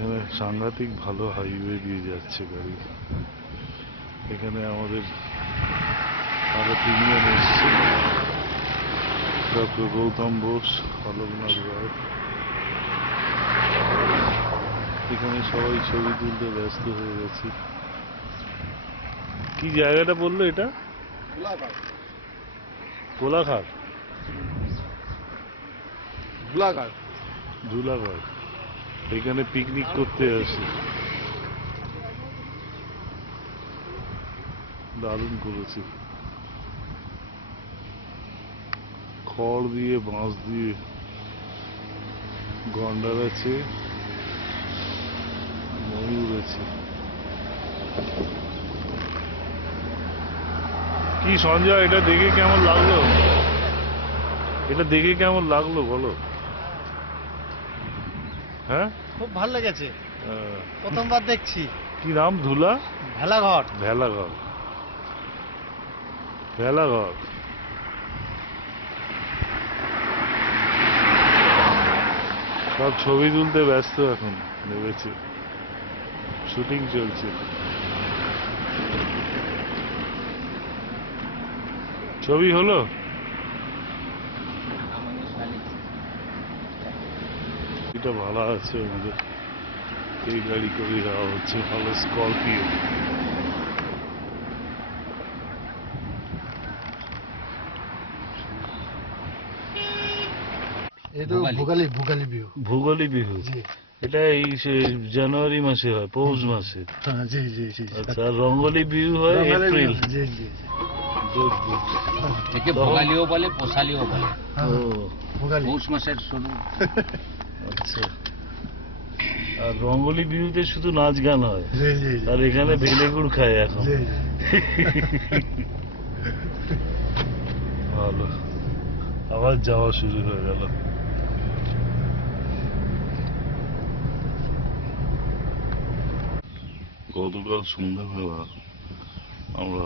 এখানে সাংঘাতিক ভালো হাইওয়ে দিয়ে যাচ্ছে গাড়ি। এখানে আমাদের আরো তিনজন এসছে, ডক্টর গৌতম বোস, অলোকনাথ রায়। এখানে সবাই ছবি তুলতে ব্যস্ত হয়ে গেছে। কি জায়গাটা বললো এটা? কোলাঘাট, ধুলাঘাট। ধুলাঘাট। এখানে পিকনিক করতে আসে। দারুণ করেছে, খড় দিয়ে বাঁশ দিয়ে গন্ডার আছে, ময়ূর আছে। কি সঞ্জয়, এটা দেখে কেমন লাগলো? এটা দেখে কেমন লাগলো বলো? হ্যাঁ, খুব ভালো লেগেছে, প্রথমবার দেখছি। কি নাম? ধুলা ভেলাঘর। ভেলাঘর, ভেলাঘর। সব ছবি তুলতে ব্যস্ত, এখন নেমেছে, শুটিং চলছে। ছবি হলো? এটা ভালো আছে আমাদের, এই গাড়ি করে যাওয়া হচ্ছে, ভালো স্করপিও। ভূগোলি বিহু। এটা এই জানুয়ারি মাসে হয়, পৌষ মাসে। আচ্ছা, আর রঙ্গোলি বিহু হয় এপ্রিল। একে ভোগালিও বলে, পোষালিও বলে। পৌষ মাসের শুরু। আচ্ছা, আর রঙ্গোলি বিহুতে শুধু নাচ গান হয়, আর এখানে ভেলে গুড় খায় এখন। ভালো, আবার যাওয়া শুরু হয়ে গেল। গতকাল সন্ধ্যাবেলা আমরা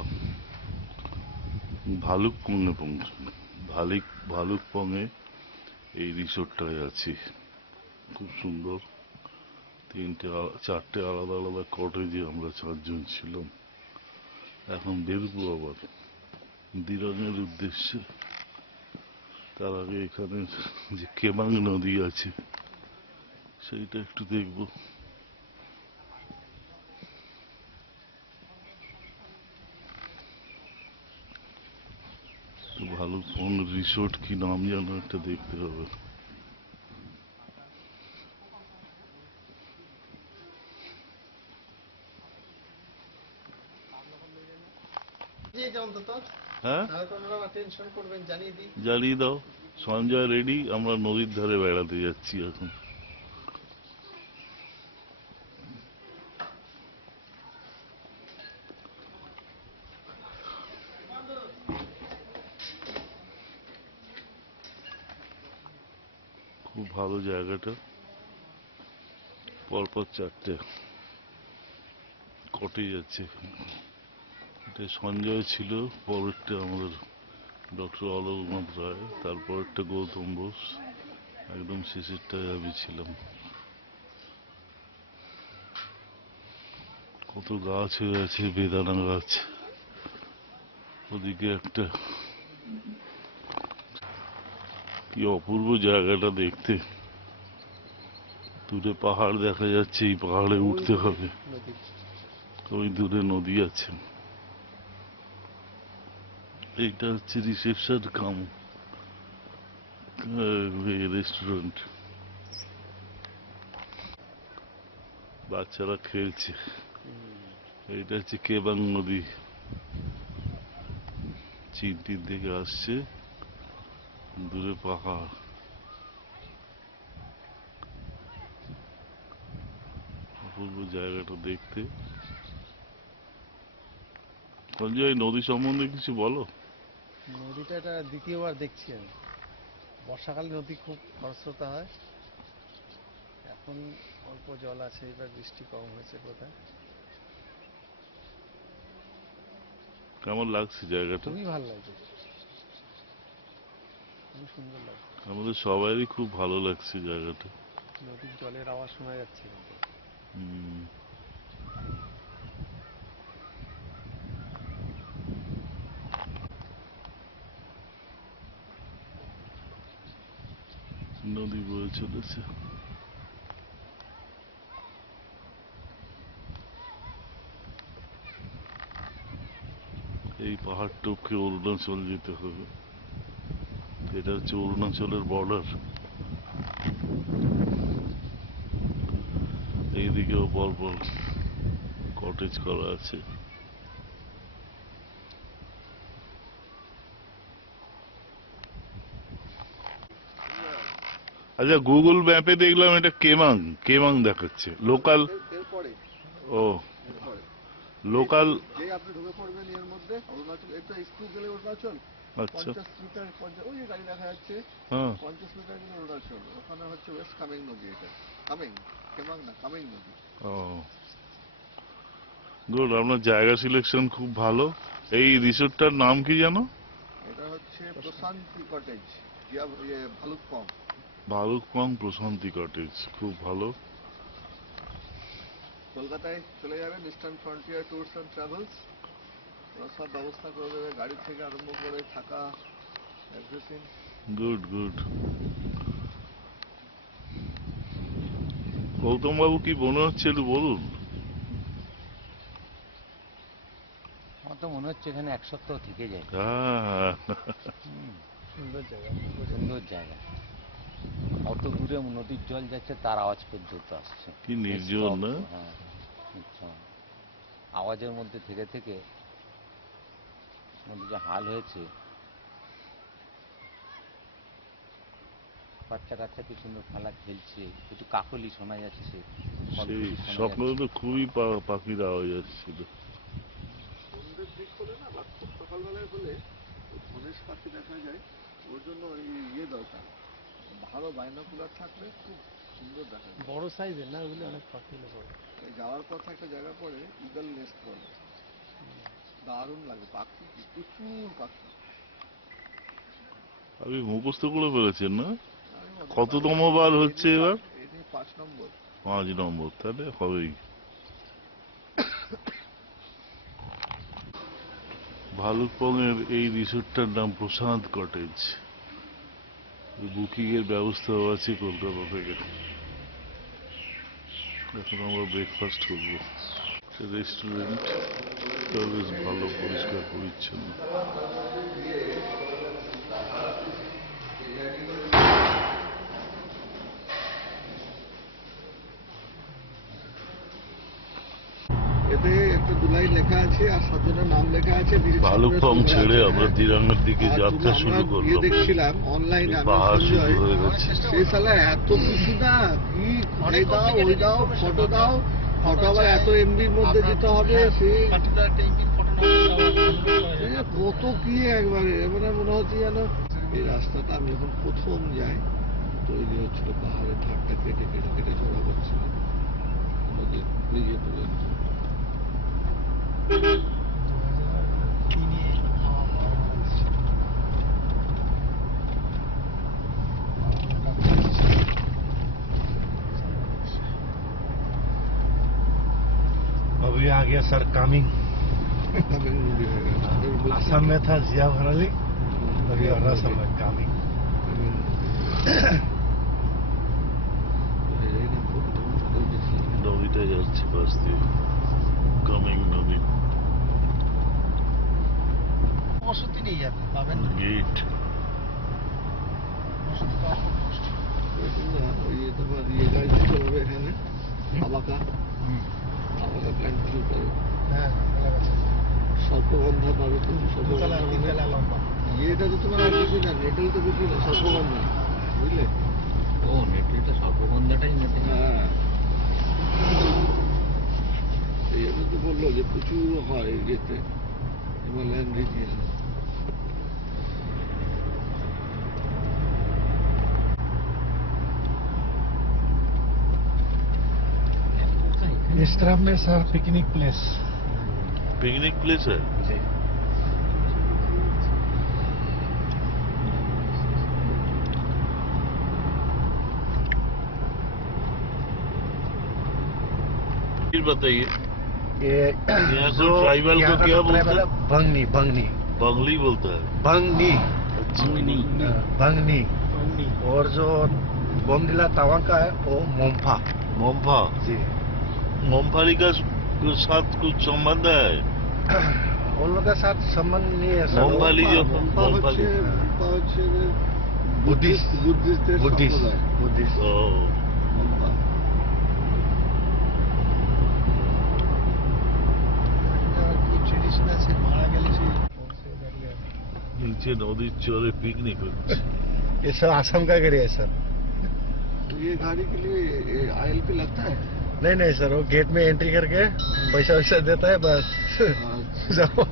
ভালুকপঙে পৌঁছাই। ভালুকপঙে এই রিসোর্টটায় আছি, খুব সুন্দর। চারটে আলাদা আলাদা কটেজে আমরা 4 জন ছিলাম। এখন বেরোবো আবার দিরাঙের উদ্দেশ্যে। তার আগে এখানে যে কেবাং নদী আছে সেইটা একটু দেখবো। ভালুকপং রিসোর্ট কি নাম জানো একটা দেখতে হবে। হ্যাঁ, জানিয়ে দাও। সঞ্জয় রেডি, আমরা নদীর ধারে বেড়াতে যাচ্ছি এখন। খুব ভালো জায়গাটা, পরপর 4টে কটেজ আছে। এটা সঞ্জয় ছিল, পরেরটা আমাদের ডক্টর অলোকনাথ রায়, তারপরেরটা গৌতম বোস, একদম শেষেরটায় আমি ছিলাম। কত গাছ হয়ে আছে, বেদানা গাছ। ওদিকে একটা, কি অপূর্ব জায়গাটা দেখতে। দূরে পাহাড় দেখা যাচ্ছে, এই পাহাড়ে উঠতে হবে। ওই দূরে নদী আছে। এইটা হচ্ছে রিসেপশন কাম রেস্টুরেন্ট। বাচ্চারা খেলছে। এইটা হচ্ছে কেবাং নদী, চীন থেকে আসছে, দূরে পাহাড়। অপূর্ব জায়গাটা দেখতে। সঞ্জয়, নদী সম্বন্ধে কিছু বলো। নদীটা এটা দ্বিতীয়বার দেখছি আমি। বর্ষাকালে নদী খুব খরস্রোতা হয়, এখন অল্প জল আছে, এবার বৃষ্টি কম হয়েছে বোধহয়। কেমন লাগছে জায়গাটা? খুবই ভালো লাগছে, খুবই সুন্দর লাগছে। আমাদের সবারই খুব ভালো লাগছে জায়গাটা। নদীর জলের আওয়াজ শোনা যাচ্ছে কিন্তু। হুম। নদী বয়ে চলেছে। এই পাহাড় টপকে অরুণাচল যেতে হবে। এটা হচ্ছে অরুণাচলের বর্ডার। এইদিকেও পরপর কটেজ করা আছে। আচ্ছা, গুগল ম্যাপে দেখলাম এটা কেমাং, কেমাং দেখাচ্ছে। লোকাল, এরপরে ও লোকাল, যেই আপনি ঢুকে পড়বেন এর মধ্যে অরুণাচল, এই তো একটু গেলে অরুণাচল। আচ্ছা, 50 মিটার, ওই যে গাড়ি দেখা যাচ্ছে, হ্যাঁ 50 মিটার গেলে অরুণাচল। ওখানে হচ্ছে ওয়েস্ট কামেং নদী। এটা কামেং, কেমাং না, কামেং নদী। ও গুড, আপনার জায়গা সিলেকশন খুব ভালো। এই রিসোর্টটার নাম কি জানো? এটা হচ্ছে প্রশান্তি কটেজ, ভালুকপং। ভালুকপং প্রশান্তি কটেজ, খুব ভালো। কলকাতায় চলে যাবেন eastern frontier tours and travels, ওরা সব ব্যবস্থা করে দেবে, গাড়ি থেকে আরম্ভ করে থাকা, এভরিথিং। Good good. গৌতম বাবু, কি মনে হচ্ছে একটু বলুন। আমার তো মনে হচ্ছে এখানে এক সপ্তাহ থেকে যায়। হ্যাঁ, সুন্দর জায়গা, সুন্দর জায়গা। অত দূরে নদীর জল যাচ্ছে, তার আওয়াজ পর্যন্ত আসছে। কি নির্জন নিস্তব্ধ, না? হ্যাঁ নির্জন। আওয়াজের মধ্যে থেকে থেকে নদী যে হাল হয়েছে। বাচ্চা কাচ্চা কি সুন্দর খেলা খেলছে, একটু কাকলি শোনা যাচ্ছে, সেই কলকলি শোনা স্বপ্নে যাচ্ছে। তো খুবই পাখির আওয়াজ আসছিল। সন্ধ্যের দিক হলে না, বা খুব সকালবেলায় হলে ওই ধনেশ পাখি দেখা যায়। ওর জন্য ওই দরকার, ভালো বাইনোকুলার থাকলে খুব সুন্দর দেখা যায়। বড় সাইজের না ওগুলো, অনেক পাখিগুলো বড়। এই যাওয়ার পথে একটা জায়গা পড়ে, ইগল নেস্ট বলে, দারুণ লাগে। পাখি কি প্রচুর পাখি। আপনি মুখস্থ করে ফেলেছেন না? আমি অনেক কততম বার হচ্ছে এবার? এটা 5 নম্বর। 5 নম্বর, তাহলে হবেই। ভালুকপংয়ের এই রিসোর্টটার নাম প্রশান্ত কটেজ। বুকিং এর ব্যবস্থাও আছে কলকাতা থেকে। এখন আমরা ব্রেকফাস্ট করবো। রেস্টুরেন্ট, বেশ ভালো, পরিষ্কার পরিচ্ছন্ন। এতে একটা 2 লাইন লেখা আছে আর 7 জনের নাম লেখা আছে। ভালুকপং ছেড়ে আমরা দিরাঙের দিকে যাত্রা শুরু করলাম। দেখছিলাম অনলাইনে, পাহাড় শুরু হয়ে গেছে। সেই সালে এত কিছু না, কি এই দাও ওই দাও, ফটো দাও, ফটো আবার এত এমবির মধ্যে দিতে হবে। সেই কত কি একবারে, মানে মনে হচ্ছে যেন এই রাস্তাটা আমি যখন প্রথম যাই তৈরি হচ্ছিল, পাহাড়ের ধারটা কেটে কেটে কেটে চলা করছিল নদীর ব্রিজে পর্যন্ত। अभी आ गया सर कामिंग। असम में था जिया भराली, अभी अरुणाचल में कामिंग। নদীটা যাচ্ছে পাশ দিয়ে, কামিং নদী। বসতি নেই, আর পাবেন না। গেট ওই তোমার ইয়ে গাড়ি ঢুকতে হবে এখানে, আবাকা আবাকা ক্যান্টিন করে। হ্যাঁ, সর্পগন্ধা পাবে তুমি, সর্পগন্ধা। ইয়েটা তো তোমার আর কিছু না, নেটেল তো কিছু না, সর্পগন্ধা, বুঝলে? ও নেটটা সর্বগন্ধাটাই নেটে। হ্যাঁ, এই জন্য তো বললো যে প্রচুর হয় ইয়েতে, হিমালয়ান রিজিয়ন। इस तरफ में sir picnic place. Picnic place है। बताइए। ये यहाँ जो को ट्राइबल यहाँ को का क्या जो बोलते ट्राइबल है, हैं? भंगनी भंगनी बंगली बोलता है। भंगनी अंगनी भंगनी। और जो बोमडिला तवा का है वो मोम्फा मोम्फा। जी। मूंगफली का साथ कुछ संबंध है? उन लोग के साथ संबंध नहीं है सर। मूंगफली जो মোম্পা হচ্ছে बुद्धिस्ट বুদ্ধিস্টের बुद्धिस्ट সম্প্রদায় बुद्धिस्ट। ओ, মোম্পা। ट्रेडिशनल से मारा गया नीचे नदी चौरे पिकनिक होচ্ছে। ये सब आसाम का एरिया है सर। तो ये गाड़ी के लिए आयल पे लगता है? नहीं नहीं सर, वो गेट में एंट्री करके पैसा वैसा देता है बस। जाओ।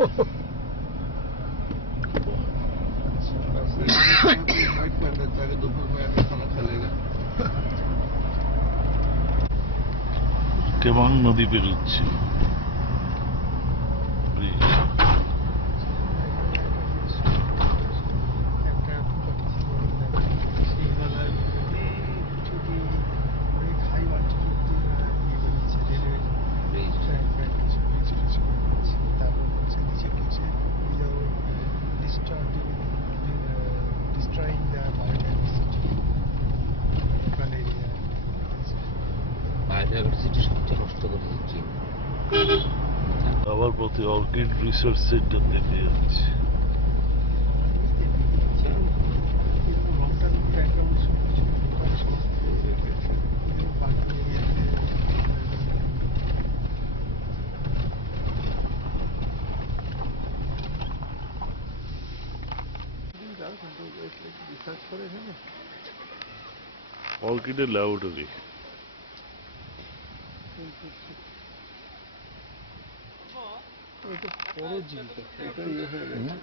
फाइट कर देता है कि दोपहर में आके खाना खा लेगा। কেবাং নদী পেরোচ্ছে। ব্রিজ। বায়োডাইভার্সিটি সবচেয়ে নষ্ট করে দিচ্ছে। আবার পথে অর্কিড রিসার্চ সেন্টার দেখে যাচ্ছে। রিসার্চ করে এখানে অর্কিডের ল্যাবরেটরি। এটা ইয়ে হয়ে গেছে,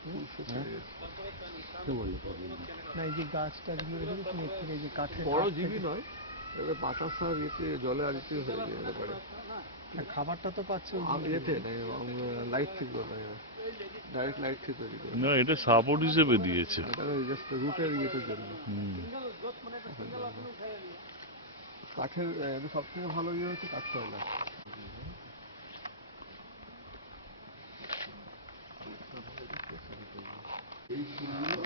ফুল শুকিয়ে গেছে। না এই যে গাছ টাছগুলো রেখেছেন এর থেকে এই যে কাঠের বড় জীবী নয়, এটা বাতাস আর ইয়েতে জলে আর ইতে হয়ে যেতে পারে। খাবারটা তো পাচ্ছে ওই আর ইয়েতে লাইট থেকে ডাইরেক্ট লাইট থেকে তৈরি করে। না, এটা সাপোর্ট হিসেবে দিয়েছে। এটা জাস্ট রুটের ইয়েতের জন্য। হুম। কাঠের সবথেকে ভালো ইয়ে হচ্ছে কাঠকয়লা।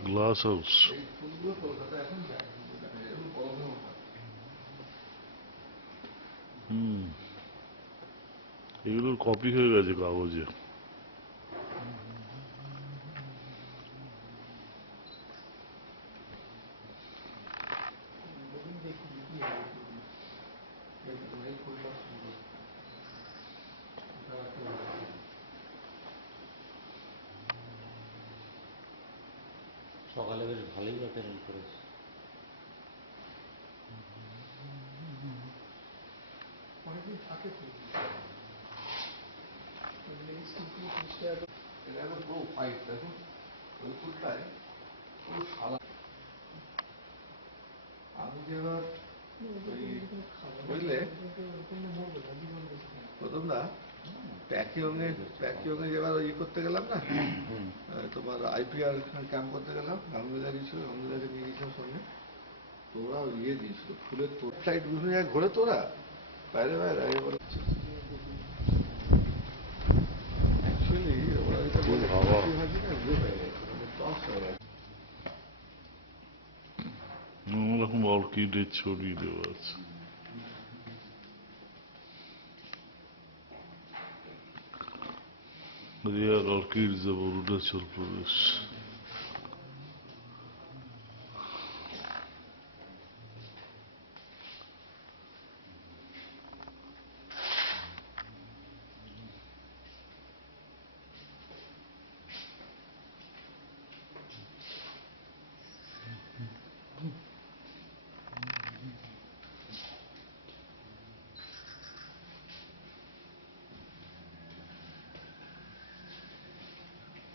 Glass house. হুম, এগুলোর কপি হয়ে গেছে কাগজে। সকালে বেশ ভালোই ব্যাটারি করেছে। এটা এখন পুরো হোয়াইট, দেখো ওই ফুলটায় পুরো সাদা। আমি যে এবার বুঝলে প্রথম না প্যাকিংয়ে যেবার ইয়ে করতে গেলাম না, তোমার আইপিআর ক্যাম্প করতে গেলাম, গাঙ্গুলিদা গেছিল, গাঙ্গুলিদাকে নিয়ে গেছিলাম সঙ্গে। তো ওরা ইয়ে দিয়েছিল ফুলের সাইড বিভিন্ন জায়গায় ঘোরে তো ওরা বাইরে বাইরে বলে অ্যাকচুয়ালি ওরা যেটা বলে ভাজি না ইয়ে হয়ে গেছে, মানে টস হয়ে গেছে। এরকম অর্কিডের ছড়ি দেওয়া আছে। Rare orchids of Arunachal Pradesh.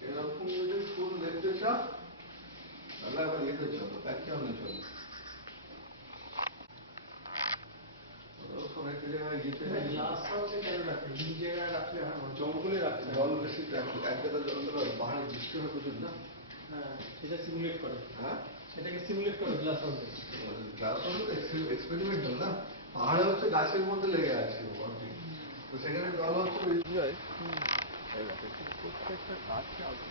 এরকম যদি ফুল দেখতে চাও তাহলে আবার ইয়েতে চলো, প্যাকিংয়ে চলো। অনেকটা জায়গায় ইয়েতে জঙ্গলে রাখছে, জল বেশি এক জায়গায় জল দেওয়া পাহাড়ে বৃষ্টি হয় প্রচুর না। সেটা সিমুলেট করে, হ্যাঁ সেটাকে সিমুলেট করে গ্লাস হাউসে। গ্লাস হাউসে এক্সপেরিমেন্টাল না, পাহাড়ে হচ্ছে গাছের মধ্যে লেগে আছে। তো সেখানে জল হচ্ছে এনজয়। এই দেখো, এখানে প্রত্যেকটা গাছকে আউট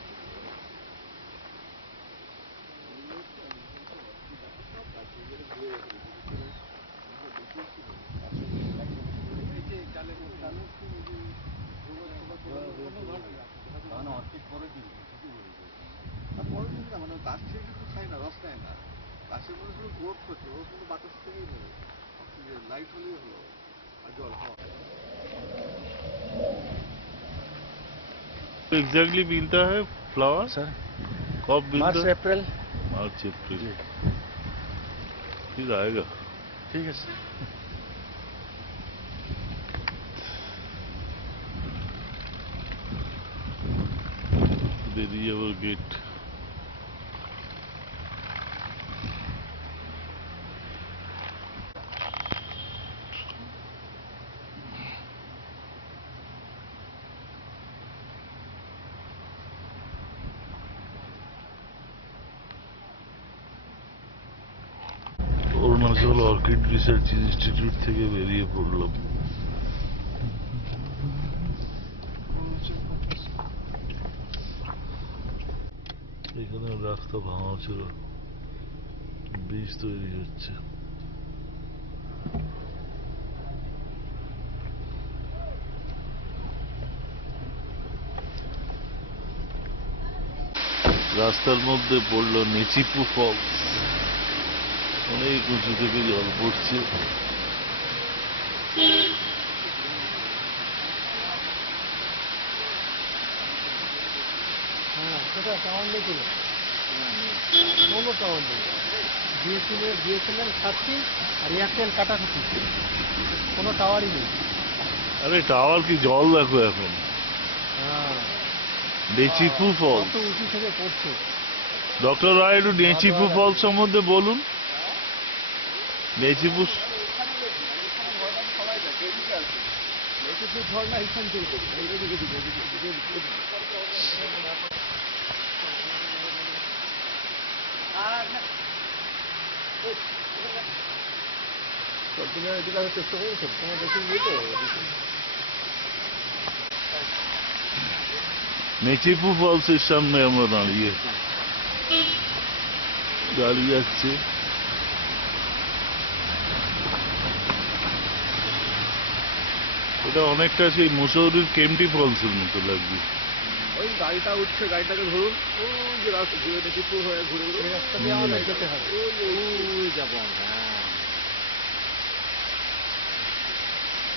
মানে গাছ থেকে কিন্তু খাই না, রস নেয় না। গাছের মধ্যে শুধু গ্রোথ হচ্ছে, ও কিন্তু বাতাস থেকেই নেবে। অক্সিজেন লাইট হলেই হলো, আর জল হওয়া। एग्जैक्टली मिलता है फ्लावर सर कब मिलता मार्च है? अप्रैल। मार्च अप्रैल फिर आएगा। ठीक है सर। बेरिए और gate Arunachal orchid research institute থেকে বেরিয়ে পড়লাম। এখানে রাস্তা ভাঙা ছিল, ব্রিজ তৈরি হচ্ছে। রাস্তার মধ্যে পড়লো নেচিপু ফলস, অনেক উঁচু থেকে জল পড়ছে। হ্যাঁ সেটা টাওয়ার নেই কোনো, কোনো টাওয়ার নেই। বিএসএনএল খাচ্ছি আর এয়ারটেল কাটাকুটি, কোনো টাওয়ারই নেই। আরে টাওয়ার কি, জল দেখো এখন। হ্যাঁ নেচিপু ফলস, কত উঁচু থেকে পড়ছে। ডক্টর রায় একটু নেচিপু ফলস সম্বন্ধে বলুন। নেচিপু ঝর্ণা এখান থেকে তুমি এদিকে আসার চেষ্টা করেছো, তোমার দেখে গিয়ে তো নেচিপু ফলসের সামনে আমরা দাঁড়িয়ে, গাড়ি যাচ্ছে। এটা অনেকটা সেই মুসৌরির কেমটি ফলসের মতো লাগবে। ওই গাড়িটা উঠছে, গাড়িটাকে ধরুন, ওই যে রাস্তা ঘুরে দেখি তো হয়ে ঘুরে ঘুরে এই রাস্তা দিয়ে আমাদের যেতে হবে। ওই যাবো আমরা।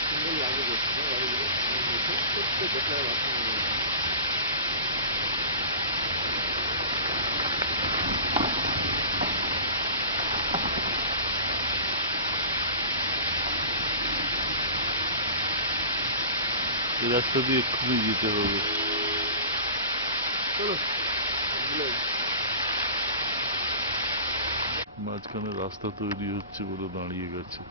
সুন্দর লাগে দেখতে না গাড়িগুলো, প্রত্যেক দেখলে রাস্তা নিয়ে এই রাস্তা দিয়ে এক্ষুনি যেতে হবে। চলো মাঝখানে রাস্তা তৈরি হচ্ছে বলে দাঁড়িয়ে গেছে,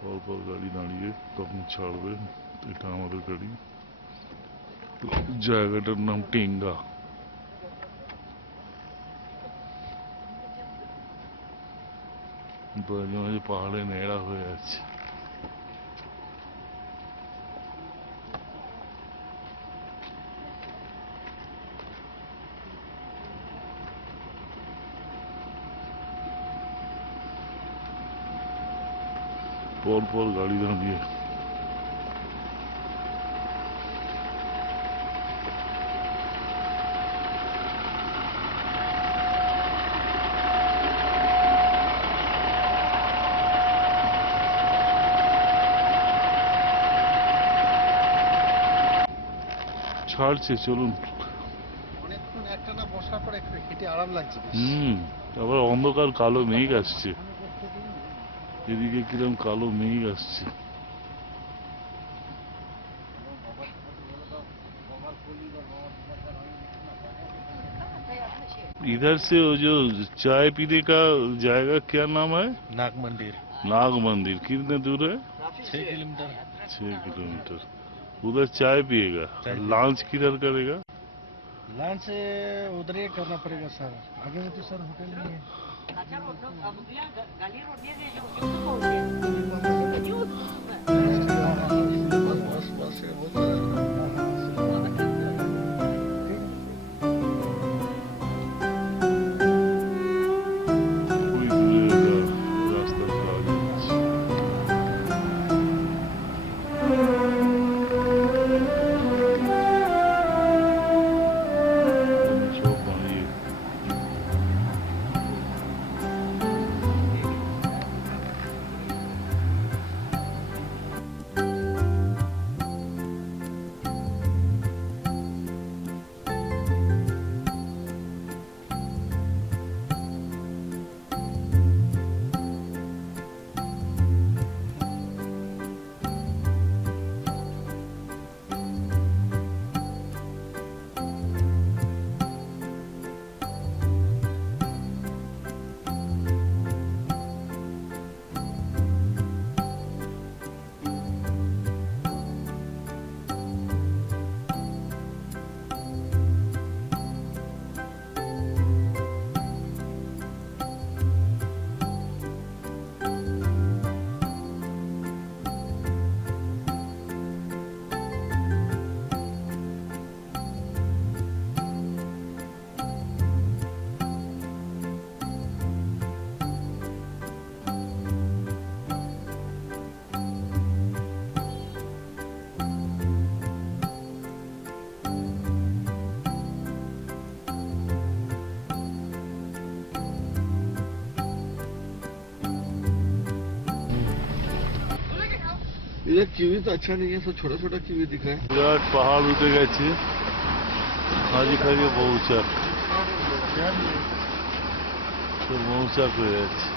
পরপর গাড়ি দাঁড়িয়ে, তখন ছাড়বে। এটা আমাদের গাড়ি। জায়গাটার নাম টেঙ্গা। মাঝে মাঝে পাহাড়ে ন্যাড়া হয়ে আছে। পরপর গাড়ি দাঁড়িয়ে। ছাড়ছে, চলুন। অনেকক্ষণ একটানা বসার পর একটু হেঁটে আরাম লাগছে বেশ। আবার অন্ধকার কালো মেঘ আসছে, এদিকে কিরম কালো মেঘ আসছে। इधर से वो जो चाय पीने का जाएगा क्या नाम है? नाग मंदिर नाग मंदिर कितने दूर है? 6 किलोमीटर। 6 किलोमीटर। उधर चाय पिएगा, लंच किधर करेगा? लंच उधर ही करना पड़ेगा सर, आगे में तो सर होटल नहीं है। Galero viene, yo supongo que আসে বলতে ওই দূরে একটা রাস্তার কাজ হচ্ছে। সব বানিয়ে ये कीवी तो अच्छा नहीं है, सब छोटा छोटा कीवी दिख रहा है। বিরাট পাহাড় উঠে গেছে, খাজি খাজি মৌচাক, তো মৌচাক হয়ে যাচ্ছে।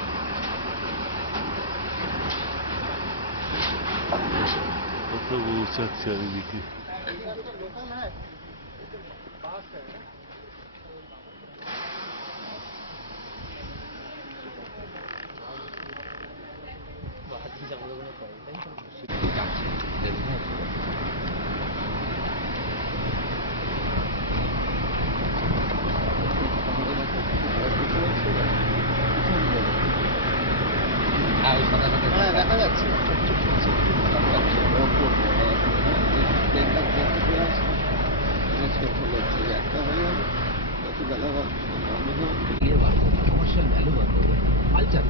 কত মৌচাক চারিদিকে। হ্যাঁ দেখা যাচ্ছে একটা হলে কত বেলা কমার্শিয়াল ভ্যালু বন্ধ হবে, কালচার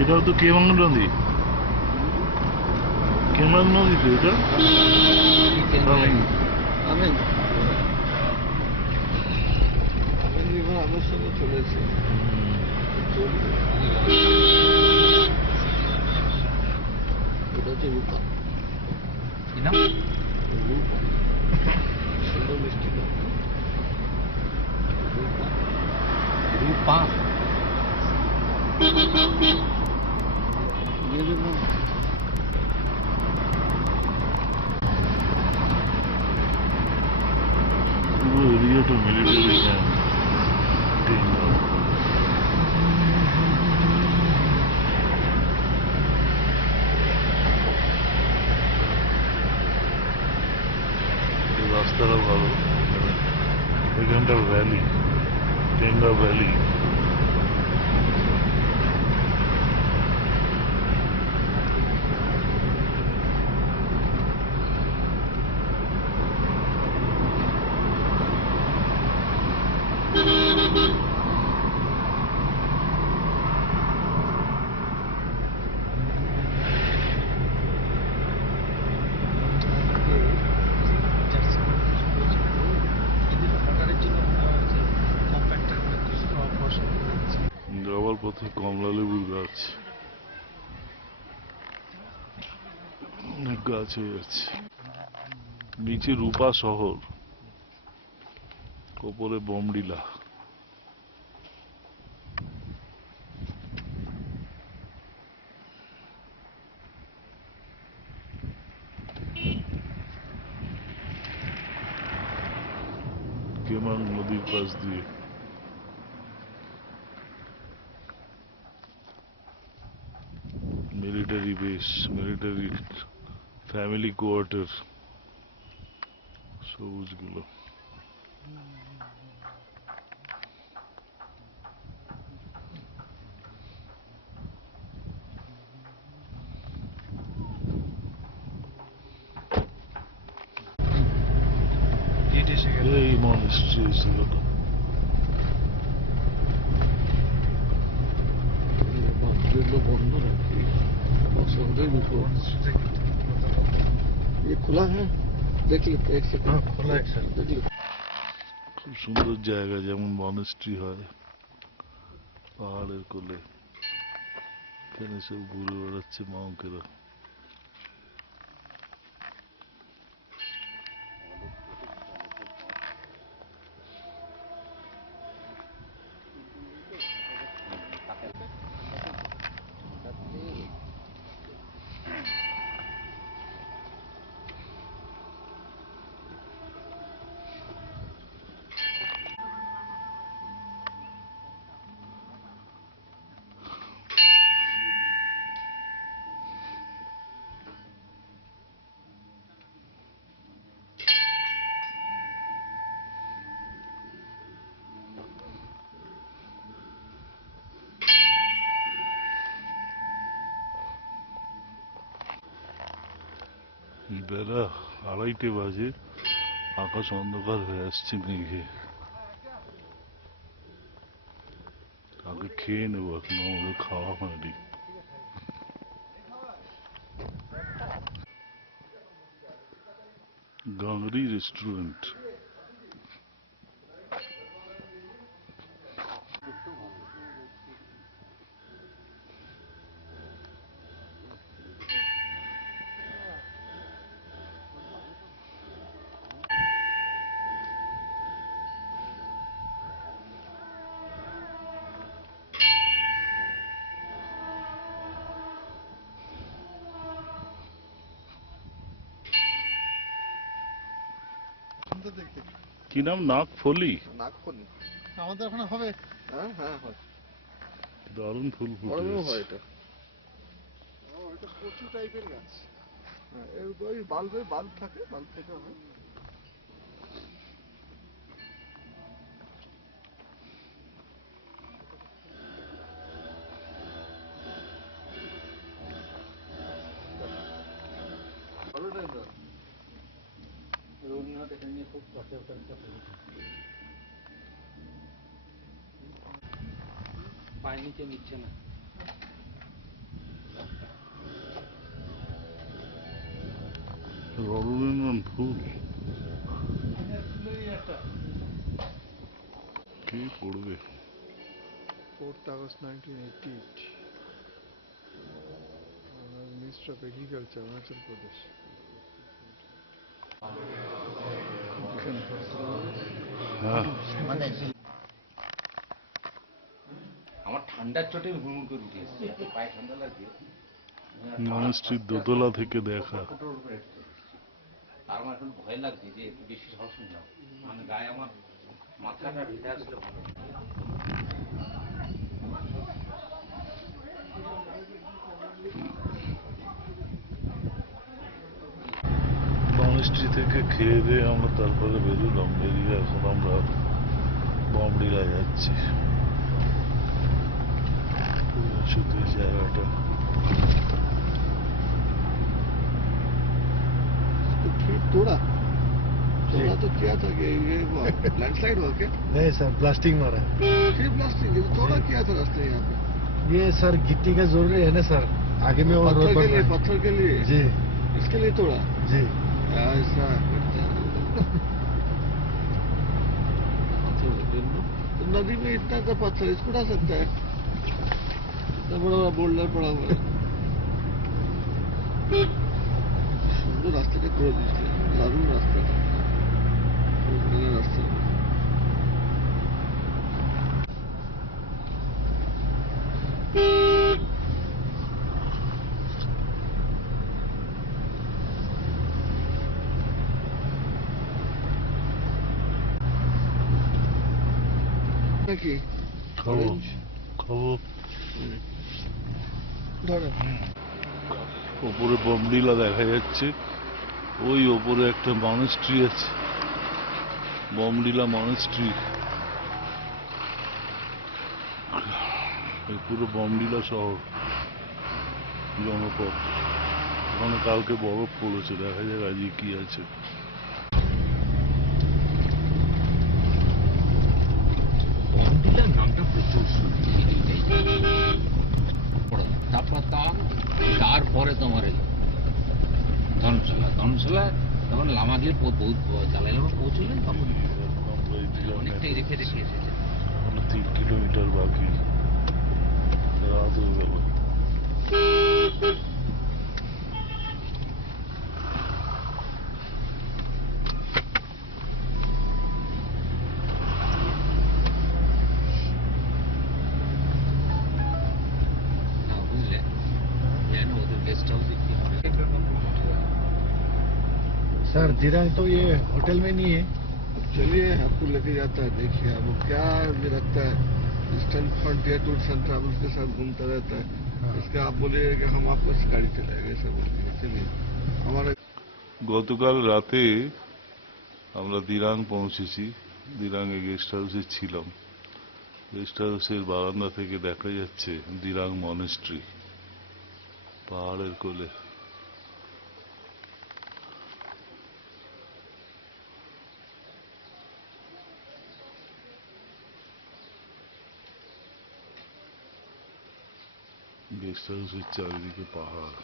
এটাও তো কেমাং নদী, কেমাং নদী তো এটা। আমেন বিমান আমার সঙ্গে চলেছে। এটা হচ্ছে রূপা, কি নাম? রূপা সুন্দর মিষ্টি নাম। রূপা রূপা। মেয়েদের নাম পুরো এরিয়াটা মিলিটারি ক্যাম্প। রাস্তাটা ভালো, এখানটার ভ্যালি, টেঙ্গা ভ্যালি। যাওয়ার পথে কমলা লেবুর গাছ, অনেক গাছ হয়ে যাচ্ছে। নিচে রূপা শহর, ওপরে বোমডিলা। কেমাং নদীর পাশ দিয়ে military base, military family quarter, সবুজগুলো। গেট এসে গেল। এই মনেস্ট্রি ছিল না। বাথরুমগুলো বন্ধ রাখি অসুবিধার উপর ये खुला है देख लेते एक सेकंड हाँ खुला है सर। देख लेते খুব সুন্দর জায়গা, যেমন মনেস্ট্রি হয় পাহাড়ের কোলে। এখানে সব ঘুরে বেড়াচ্ছে মঙ্কেরা। বেলা 2:30 বাজে, আকাশ অন্ধকার হয়ে আসছে মেঘে। আগে খেয়ে নেবো, এখন আমাদের খাওয়া হয়নি। গাংরি রেস্টুরেন্ট। সুন্দর দেখতে কি নাম? নাগফলি। নাগফলি আমাদের ওখানে হবে। হ্যাঁ হ্যাঁ হয় দারুণ ফুল ফুটে বড় হয় আছে। এটা ও এটা কচু টাইপের গাছ হ্যাঁ এর ওই বাল্ব থাকে বাল্ব থেকে হয় ভালো টাইম দাও রবীন্দ্রনাথ এটা নিয়ে খুব চর্চা করেছে। পায়ের নিচে নিচ্ছে না। রডোডেনড্রন ফুল কে পড়বে? 4th August 1988 Minister of Agriculture Arunachal Pradesh হ্যাঁ, মানে আমার ঠান্ডার চোটে হুড় করে উঠে এসেছে, এত পায়ে ঠান্ডা লাগছে। মনেস্ট্রির দোতলা থেকে দেখা। ফুটোর উপরে উঠে এসেছি। আর আমার এখন ভয় লাগছে যে একটু বেশি সাহস না, মানে গায়ে আমার মাথাটা ভিতরে আসলে ভালো। মনেস্ট্রি থেকে খেয়ে দিয়ে আমরা তারপরে বেরোলাম। বেরিয়ে এখন আমরা বমডিলা যাচ্ছি। শুধু জায়গাটা ठीक तोड़ा तो किया था कि ये लैंडस्लाइड हुआ क्या नहीं सर ब्लास्टिंग मारा है। फिर ब्लास्टिंग तोड़ा किया था रास्ते यहाँ पे ये सर गिट्टी का जरूरी है ना सर, आगे में और रोड बन रहा है। पत्थर के लिए जी इसके लिए तोड़ा जी। ऐसा तो नदी में इतना सा पत्थर इसको उठा सकता है, इतना बड़ा बड़ा बोल्डर पड़ा हुआ है। सुंदर रास्ते के করে দিয়েছে, দারুণ রাস্তা, রাস্তা নাকি খাবো Orange? খাবো। ধরেন ওপরে বমডিলা দেখা যাচ্ছে, ওই ওপরে একটা মনেস্ট্রি আছে। বমডিলা মনেস্ট্রি, এই পুরো বমডিলা শহর জনপদ। ওখানে কালকে বরফ পড়েছে, দেখা যাক আজকে কি আছে। বমডিলার নামটা প্রচুর শুনছি তারপর তারপরে তোমার এই ধনশালা তখন লামা দিয়ে দালাই লামা পৌঁছলেন তখন আমরা এই অনেকটাই রেখে রেখে এসেছে। 3 কিলোমিটার বাকি, রাত হয়ে গেল। না বুঝলে জানো ওদের গেস্ট হাউসে কি হবে। सर दिरांग तो ये होटल में नहीं है। अब चलिए आपको लेके जाता है, देखिए अब क्या मुझे लगता है eastern frontier tours and travels के साथ घूमता रहता है। इसका आप बोलिए कि हम आपको गाड़ी चलाएंगे, ऐसा बोलिए। चलिए हमारे গতকাল রাতে আমরা দিরাং পৌঁছেছি। দিরাঙে গেস্ট হাউসে ছিলাম। গেস্ট হাউসের বারান্দা থেকে দেখা যাচ্ছে দিরাং মনেস্ট্রি পাহাড়ের কোলে। গেস্ট হাউসের চারিদিকে পাহাড়।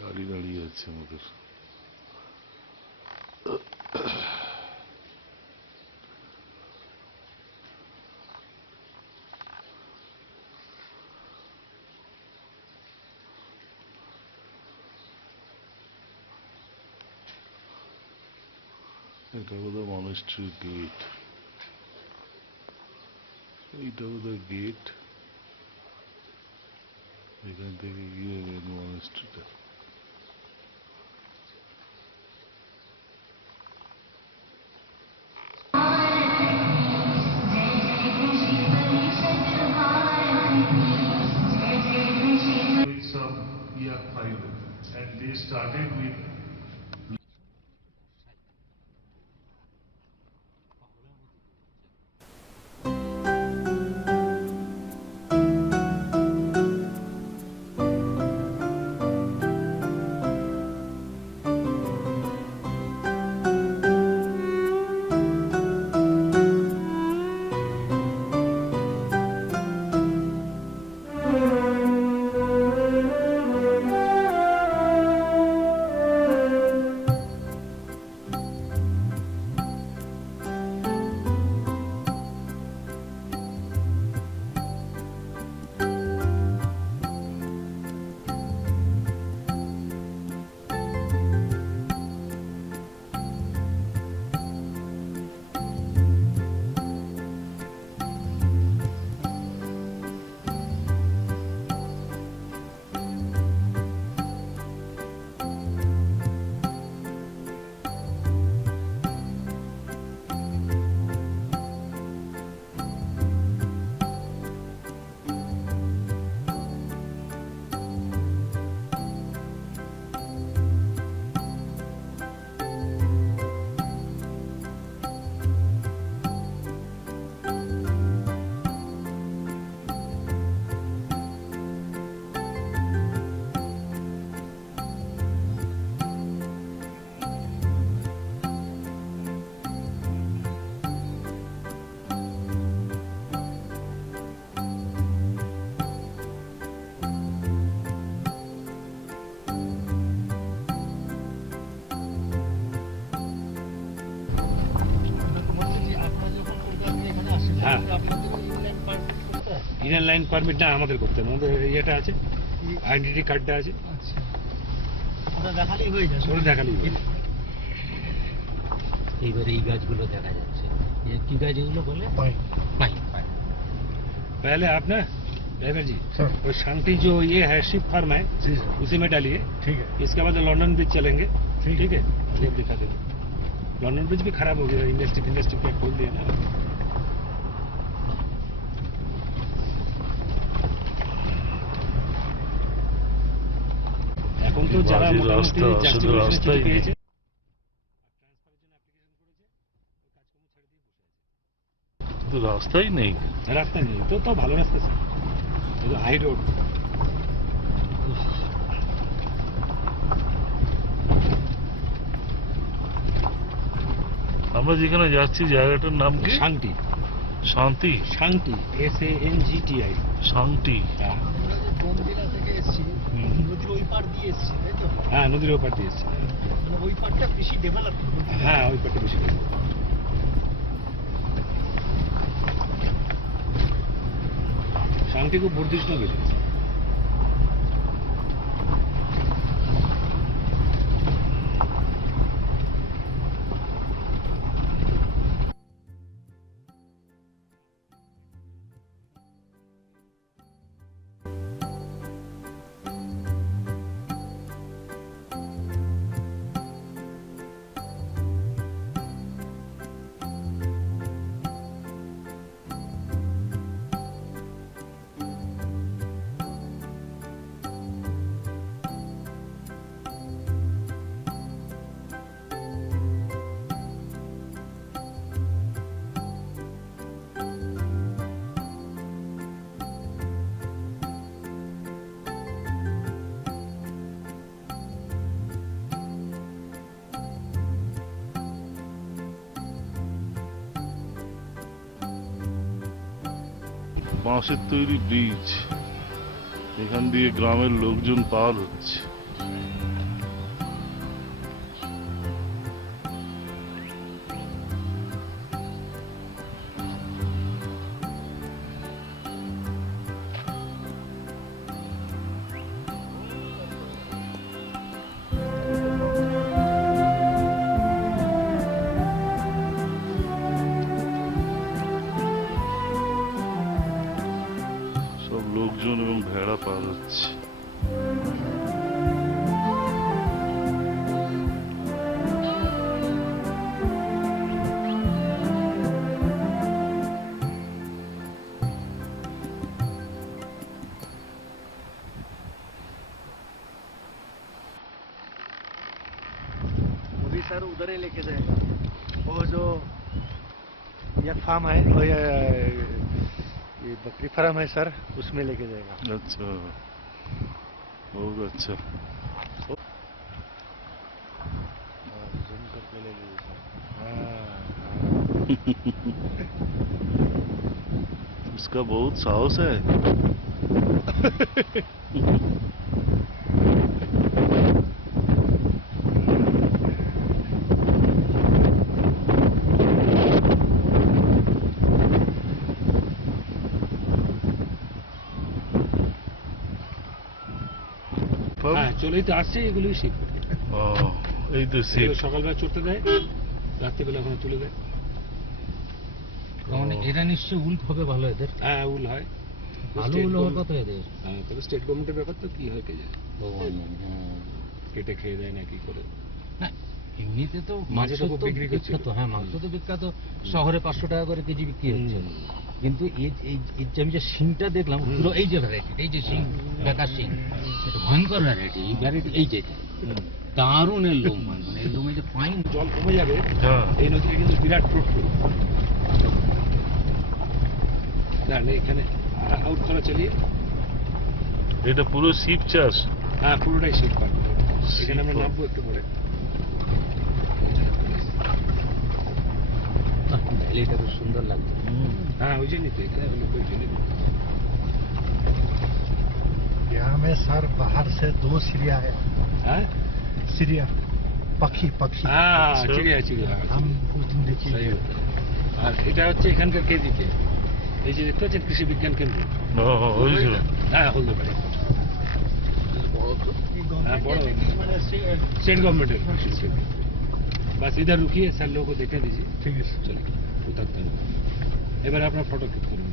গাড়ি দাঁড়িয়ে আছে আমাদের। এটা বোধহয় মনেস্ট্রির গেট, এইটা বোধহয় গেট। এখান থেকে গিয়ে মেন মনেস্ট্রিটা। Some yak fiber, and they started with inner line permit না আমাদের করতে হবে, আমাদের ইয়েটা আছে, আইডেন্টি কার্ডটা আছে, ওটা দেখালেই হয়ে যাবে, ওটা দেখালেই হয়ে যাবে। এইবার এই গাছগুলো দেখা যাচ্ছে, কি গাছ এগুলো বলে? पाइन। पहले आप ना ड्राइवर जी सर। वो शांति जो ये है शिप फार्म है जी सर। उसी में डालिए। ठीक है। इसके बाद लंदन ब्रिज चलेंगे। ठीक ठीक है, ये दिखा देंगे। लंदन ब्रिज भी खराब हो गया, इंडस्ट्री पे खोल दिया ना। তো যারা বাজে মোটামুটি রাস্তা, আসলে justification এর চিঠি রাস্তাই নেই। পেয়েছে কিন্তু রাস্তাই নেই। রাস্তা নেই তো, তো ভালো রাস্তা স্যার, হাই রোড। আমরা যেখানে যাচ্ছি জায়গাটার নাম কি? শান্তি, শান্তি। শান্তি, SANGTI। শান্তি। হ্যাঁ, আমরা যে ডোমজেলা থেকে এসেছি, হুম। নদীর ওই পার দিয়ে এসেছি, তাই তো? হ্যাঁ নদীর ওপার দিয়েছে। মানে ওই পারটা বেশি ডেভেলপ। হ্যাঁ ওই পারটা বেশি দেবে। শান্তি খুব বর্ধিষ্ণু গেছে। বাঁশের তৈরি ব্রিজ, এখান দিয়ে গ্রামের লোকজন পার হচ্ছে। সব লোকজন এবং ভেড়া পার হচ্ছে। मोदी सर उधर ही लेके जाएगा, वो जो ये फार्म है, वो ये बकरी फार्म है सर, उसमें लेके जाएगा। अच्छा, बहुत अच्छा। जूम करके ले लीजिए सर। उसका बहुत साहस है। হ্যাঁ চলেই তো আসছে, এগুলোই শিখ। ও, এই তো শিপ। সকালবেলা চড়তে দেয়, রাত্রিবেলা ওখানে তুলে দেয়। মানে এরা নিশ্চয়ই উল্ট হবে ভালো এদের। হ্যাঁ উল হয়, ভালো State উল হওয়ার government- কথা এদের। হ্যাঁ তবে স্টেট গভর্নমেন্টের ব্যাপার তো, কি হয় কে জানে, ভগবান জানে, হ্যাঁ। কেটে খেয়ে দেয় না কি করে। না এমনিতে তো মাঝে মাংস তো খুব তো বিক্রি করছিল। বিখ্যাত, হ্যাঁ মাংস তো বিখ্যাত, শহরে 500 টাকা করে কেজি বিক্রি হচ্ছে। কিন্তু এই এই এই যে আমি যে শিংটা দেখলাম, পুরো এই যে ভ্যারাইটি, এই যে শিং, বেকার শিং, এটা ভয়ঙ্কর ভ্যারাইটি। এই ভ্যারাইটি এই যে দারুণ এর লোম, মানে এর লোমে যে ফাইন। জল কমে যাবে, হ্যাঁ। এই নদীটা কিন্তু বিরাট ফ্রুটফুল। না না, এখানে আউট করা চালিয়ে, এটা পুরো শিপ চাষ। হ্যাঁ পুরোটাই শীত পাবে। এখানে আমরা শীত নামবো একটু পরে। ভ্যালিটা খুব সুন্দর লাগছে। হ্যাঁ ওই জন্যই তো, এখানে লোক ওই জন্যই। यहाँ में सर बाहर से 2 चिड़िया है, হ্যাঁ चिड़िया, पक्षी पक्षी হ্যাঁ আচ্ছা। চিড়িয়া চিড়িয়া। हम उस दिन देखिए। সহি কথা। আর এটা হচ্ছে এখানকার কেজিকে, এই যে দেখতে পাচ্ছেন কৃষি বিজ্ঞান কেন্দ্র। হয়েছিল। হ্যাঁ হলদে পারে, ये हाँ, बड़ा है। मैंने स्टेट गवर्नमेंट है कृषि केंद्र। बस इधर रुकिए, सर लोगों को देखने दीजिए। ठीक है सर। चलिए उतरते हैं, এবার আপনার ফটো ক্লিক করুন।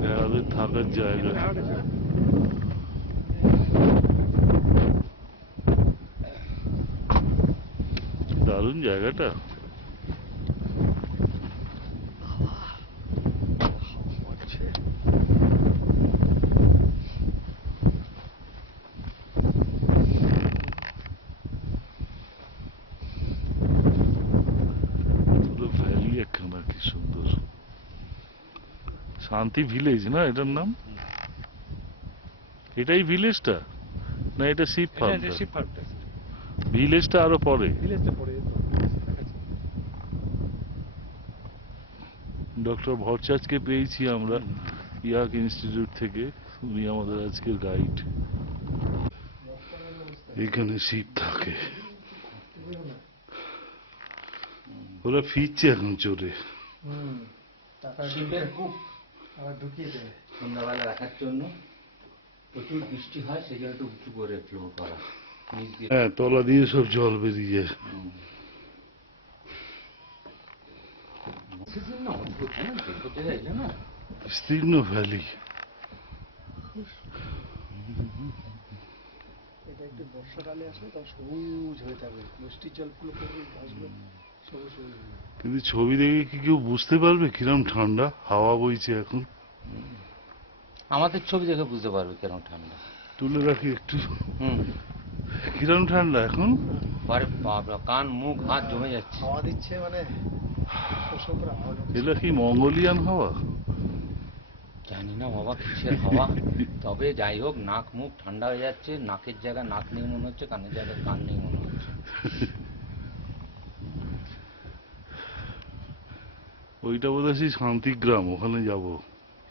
ভেড়াদের থাকার জায়গা। দারুণ জায়গাটা। শান্তি ভিলেজ না এটার নাম? এটাই ভিলেজটা না এটা শিপ ফার্ম? শিপ ফার্মটা, ভিলেজটা আরো পরে। ভিলেজটা পড়ে ডক্টর ভট্টাচার্যকে পেয়েছি আমরা ইয়াক ইনস্টিটিউট থেকে, উনি আমাদের আজকের গাইড। এখানে শিপ থাকে, ওরা ফিরছে এখন চড়ে। শিপের কূপ আবার ঢুকিয়ে দেবে। সন্ধ্যাবেলা রাখার জন্য প্রচুর বৃষ্টি হয়, সেই জন্য একটু উঁচু করে ফ্লোর করা, নিচ দিয়ে। হ্যাঁ, তলা দিয়ে সব জল বেরিয়ে যায়। সেদিন না অদ্ভুত, হ্যাঁ দেখতে চাইলে না বিস্তীর্ণ ভ্যালি। এটা একটু বর্ষাকালে আসলে তখন সবুজ হয়ে থাকবে, বৃষ্টির জলগুলো পড়বে, গাছগুলো সবুজ সবুজ হয়ে যাবে। কিন্তু ছবি দেখে কি কেউ বুঝতে পারবে কিরম ঠান্ডা? হাওয়া বইছে এখন। আমাদের ছবি দেখে বুঝতে পারবে কেন ঠান্ডা। তুলে রাখি একটু, হুম, কিরম ঠান্ডা এখন। আরে বাবা, কান মুখ হাত জমে যাচ্ছে। হাওয়া দিচ্ছে মানে প্রশ্ন করে হাওয়া ঢুকছে। এটা কি মঙ্গোলিয়ান হাওয়া? জানি না বাবা কিসের হাওয়া, তবে যাই হোক নাক মুখ ঠান্ডা হয়ে যাচ্ছে, নাকের জায়গায় নাক নেই মনে হচ্ছে, কানের জায়গায় কান নেই মনে হচ্ছে। ওইটা বোধ হয় সেই শান্তিগ্রাম, ওখানে যাবো।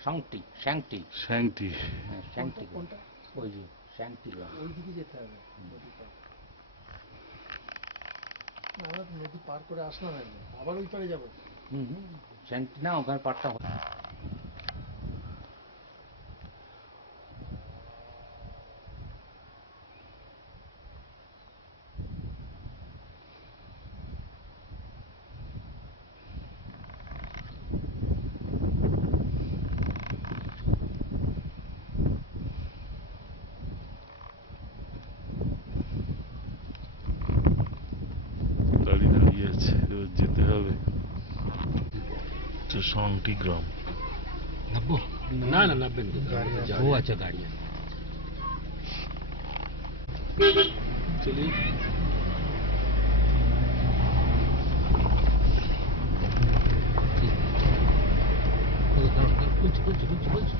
স্যাংটি স্যাংটি স্যাংটি। হ্যাঁ স্যাংটি, কোনটা? ওই যে স্যাংটি গ্রাম। ওইদিকে যেতে হবে, নদী পার। না, আমরা তো নদী পার করে আসলাম একবার, আবার ওই পারে যাবো। হুম হুম, স্যাংটি না ওখানে পাড়টা হয়। গাড়ি দাঁড়িয়ে আছে, এবার যেতে হবে। এটা শান্তিগ্রাম। নামবো? না না নামবেন গাড়ি আছে। ও আচ্ছা গাড়ি আছে। চলি। খুলছি।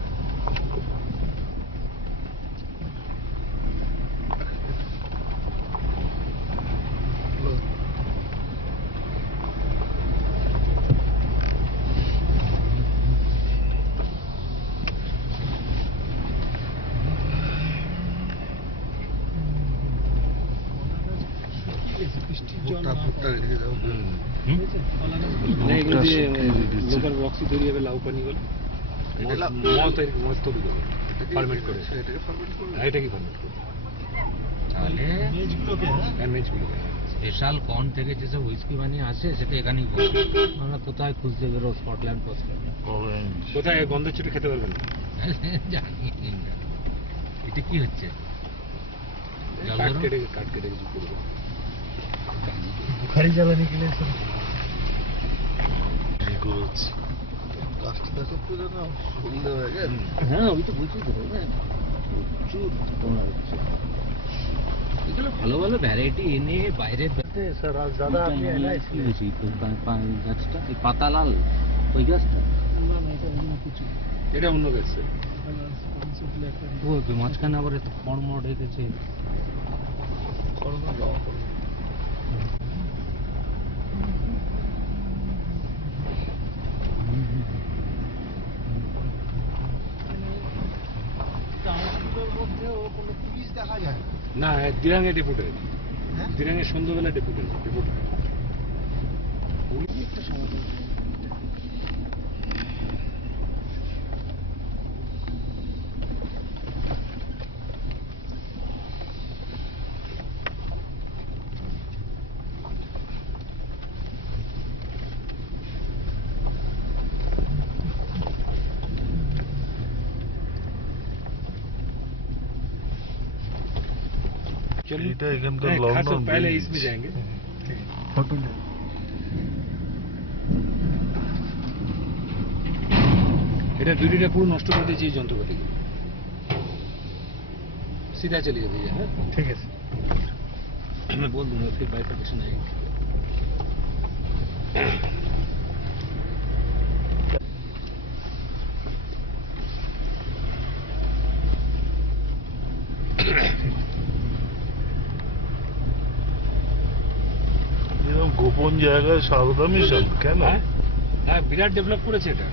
বৃষ্টির জল না ভুট্টা রেখে দাও। এগুলো দিয়ে রেখেছে। লোকাল বক্সি তৈরি হবে, লাউ পানি বলে মদ তৈরি করবে, ফার্মেন্ট করে। হ্যাঁ, এটা কি ফার্মেন্ট করবে? তাহলে মেজগুলোকে, হ্যাঁ? হ্যাঁ, মেজগুলো। স্পেশাল কর্ন থেকে যেসব হুইস্কি বানিয়ে আসে সেটা এখানেই পাবো। আমরা কোথায় খুঁজতে বেরো, স্কটল্যান্ড অরেঞ্জ। কোথায় গন্ধের চুটি খেতে পারবেন না। জানি না। এটা কি হচ্ছে? জল কাঠ গরম? কেটে কিছু করবে। বুখারি জ্বালানি কিনে এসে এই করেছি। হ্যাঁ ওই তো বলছি তো, হ্যাঁ, প্রচুর ঘটনা হচ্ছে। এগুলো ভালো ভালো ভ্যারাইটি এনে বাইরে सर आज ज्यादा आपने है ना কি इसलिए হয়েছে? গাছটা এই পাতা লাল, ওই গাছটা এটা অন্য গাছ স্যার। ও মাঝখানে আবার এত খড় রেখেছে। গাছগুলোর মধ্যেও কোনো পুলিশ দেখা যায় না। না, দিরাঙে ডেপুটে, হ্যাঁ? দিরাঙে সন্ধ্যাবেলা ডেপুটে। একটা সমাধান এইটা এখানকার नहीं, खास লন্ডন पहले ब्रिज। इसमें जाएंगे। फोटो ले এটা দুদিটা পুরো নষ্ট করে দিয়েছি এই যন্ত্রপাতি। सीधा चलिए भैया। हाँ? ठीक है सर मैं बोल दूंगा, फिर बाइफर्केशन आएगी। গোপন জায়গায় সারদা মিশন কেন? হ্যাঁ হ্যাঁ বিরাট ডেভেলপ করেছে এটা।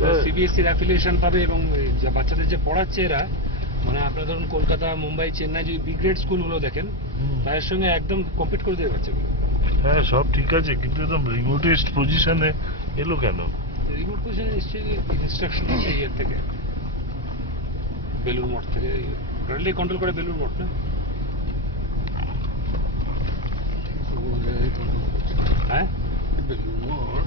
হ্যাঁ। সিবিএসসির অ্যাফিলিয়েশন পাবে এবং যা বাচ্চাদের যে পড়াচ্ছে এরা, মানে আপনারা ধরুন কলকাতা, মুম্বাই, চেন্নাই যে বি গ্রেড স্কুলগুলো দেখেন তাদের সঙ্গে একদম কম্পিট করে দেবে বাচ্চাগুলো। হ্যাঁ সব ঠিক আছে, কিন্তু একদম রিমোটেস্ট পজিশনে এলো কেন? রিমোট পজিশনে নিশ্চয়ই ইনস্ট্রাকশন আছে ইয়ের থেকে, বেলুর মঠ থেকে। রেলওয়ে কন্ট্রোল করে বেলুর মঠ না? হ্যাঁ বেলুর মঠ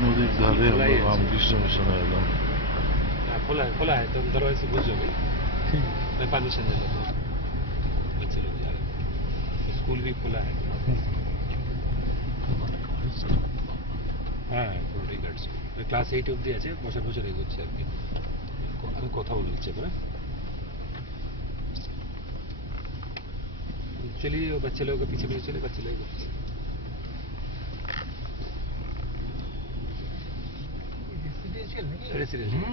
নদীর ধারে আমরা খোলাই আছে। রামকৃষ্ণ মিশনে এলাম। खुला है तुम दरवाजे से घुस जाओगे, मैं परमिशन दे देता हूँ, बच्चे लोग जा रहे हैं, स्कूल भी खुला है। হ্যাঁ পুরোটাই গার্ডস, ক্লাস 8 অবধি আছে, বছর বছর এগোচ্ছে আর কি। আমি কথা বলে ইচ্ছে করে चलिए, वो बच्चे लोगों के पीछे पीछे चले, बच्चे लोग रेसिडेंशियल।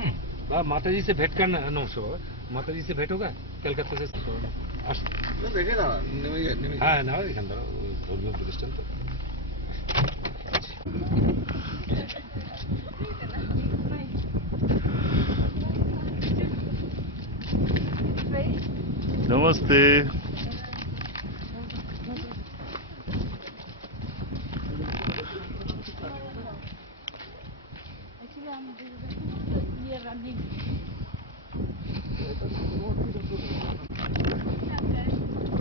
माता जी से भेंट करना, नमस्कार बाबा, माता जी से भेंट होगा कलकत्ता से? দেখে না নেমে হ্যাঁ না এখান ধরো ধর্মীয় প্রতিষ্ঠান তো। Namaste. Actually, I'm here running.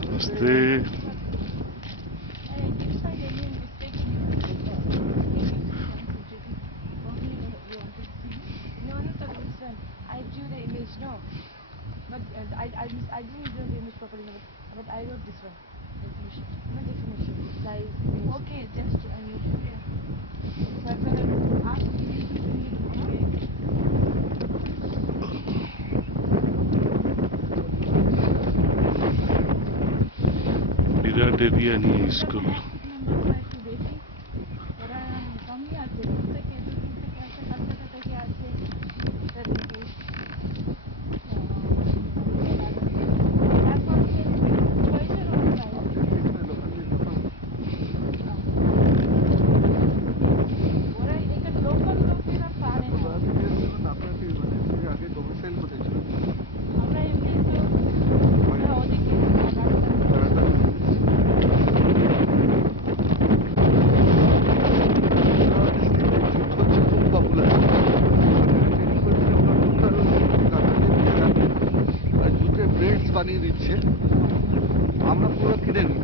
Namaste. I didn't find any mistake in your No, not the this one. I drew the image, no. But I didn't draw the image properly, but I wrote this one. Definition. No definition. Size. Okay, just I wrote it. Yeah. That's what I asked you to do. Virat area নিয়ে school. আগে domicile কোথায় ছিল? আমরা এমনি তো ওদিকে বানিয়ে দিচ্ছে, আমরা পুরো কিনে নিই।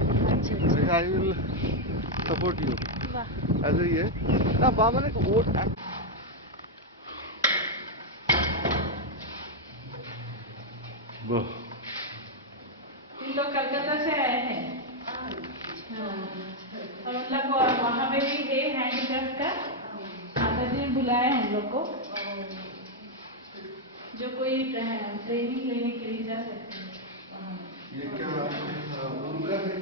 আই উইল সাপোর্ট ইউ বাহ অ্যাজ এ ইয়ে না বা মানে ওর বাহ, ये लोग कलकत्ता से आए हैं। और मतलब वहाँ पे भी है हैंडीक्राफ्ट का, माता जी ने बुलाया है हम लोग को, जो कोई ट्रेनिंग लेने के लिए जा सकते हैं। ये क्या उनका है?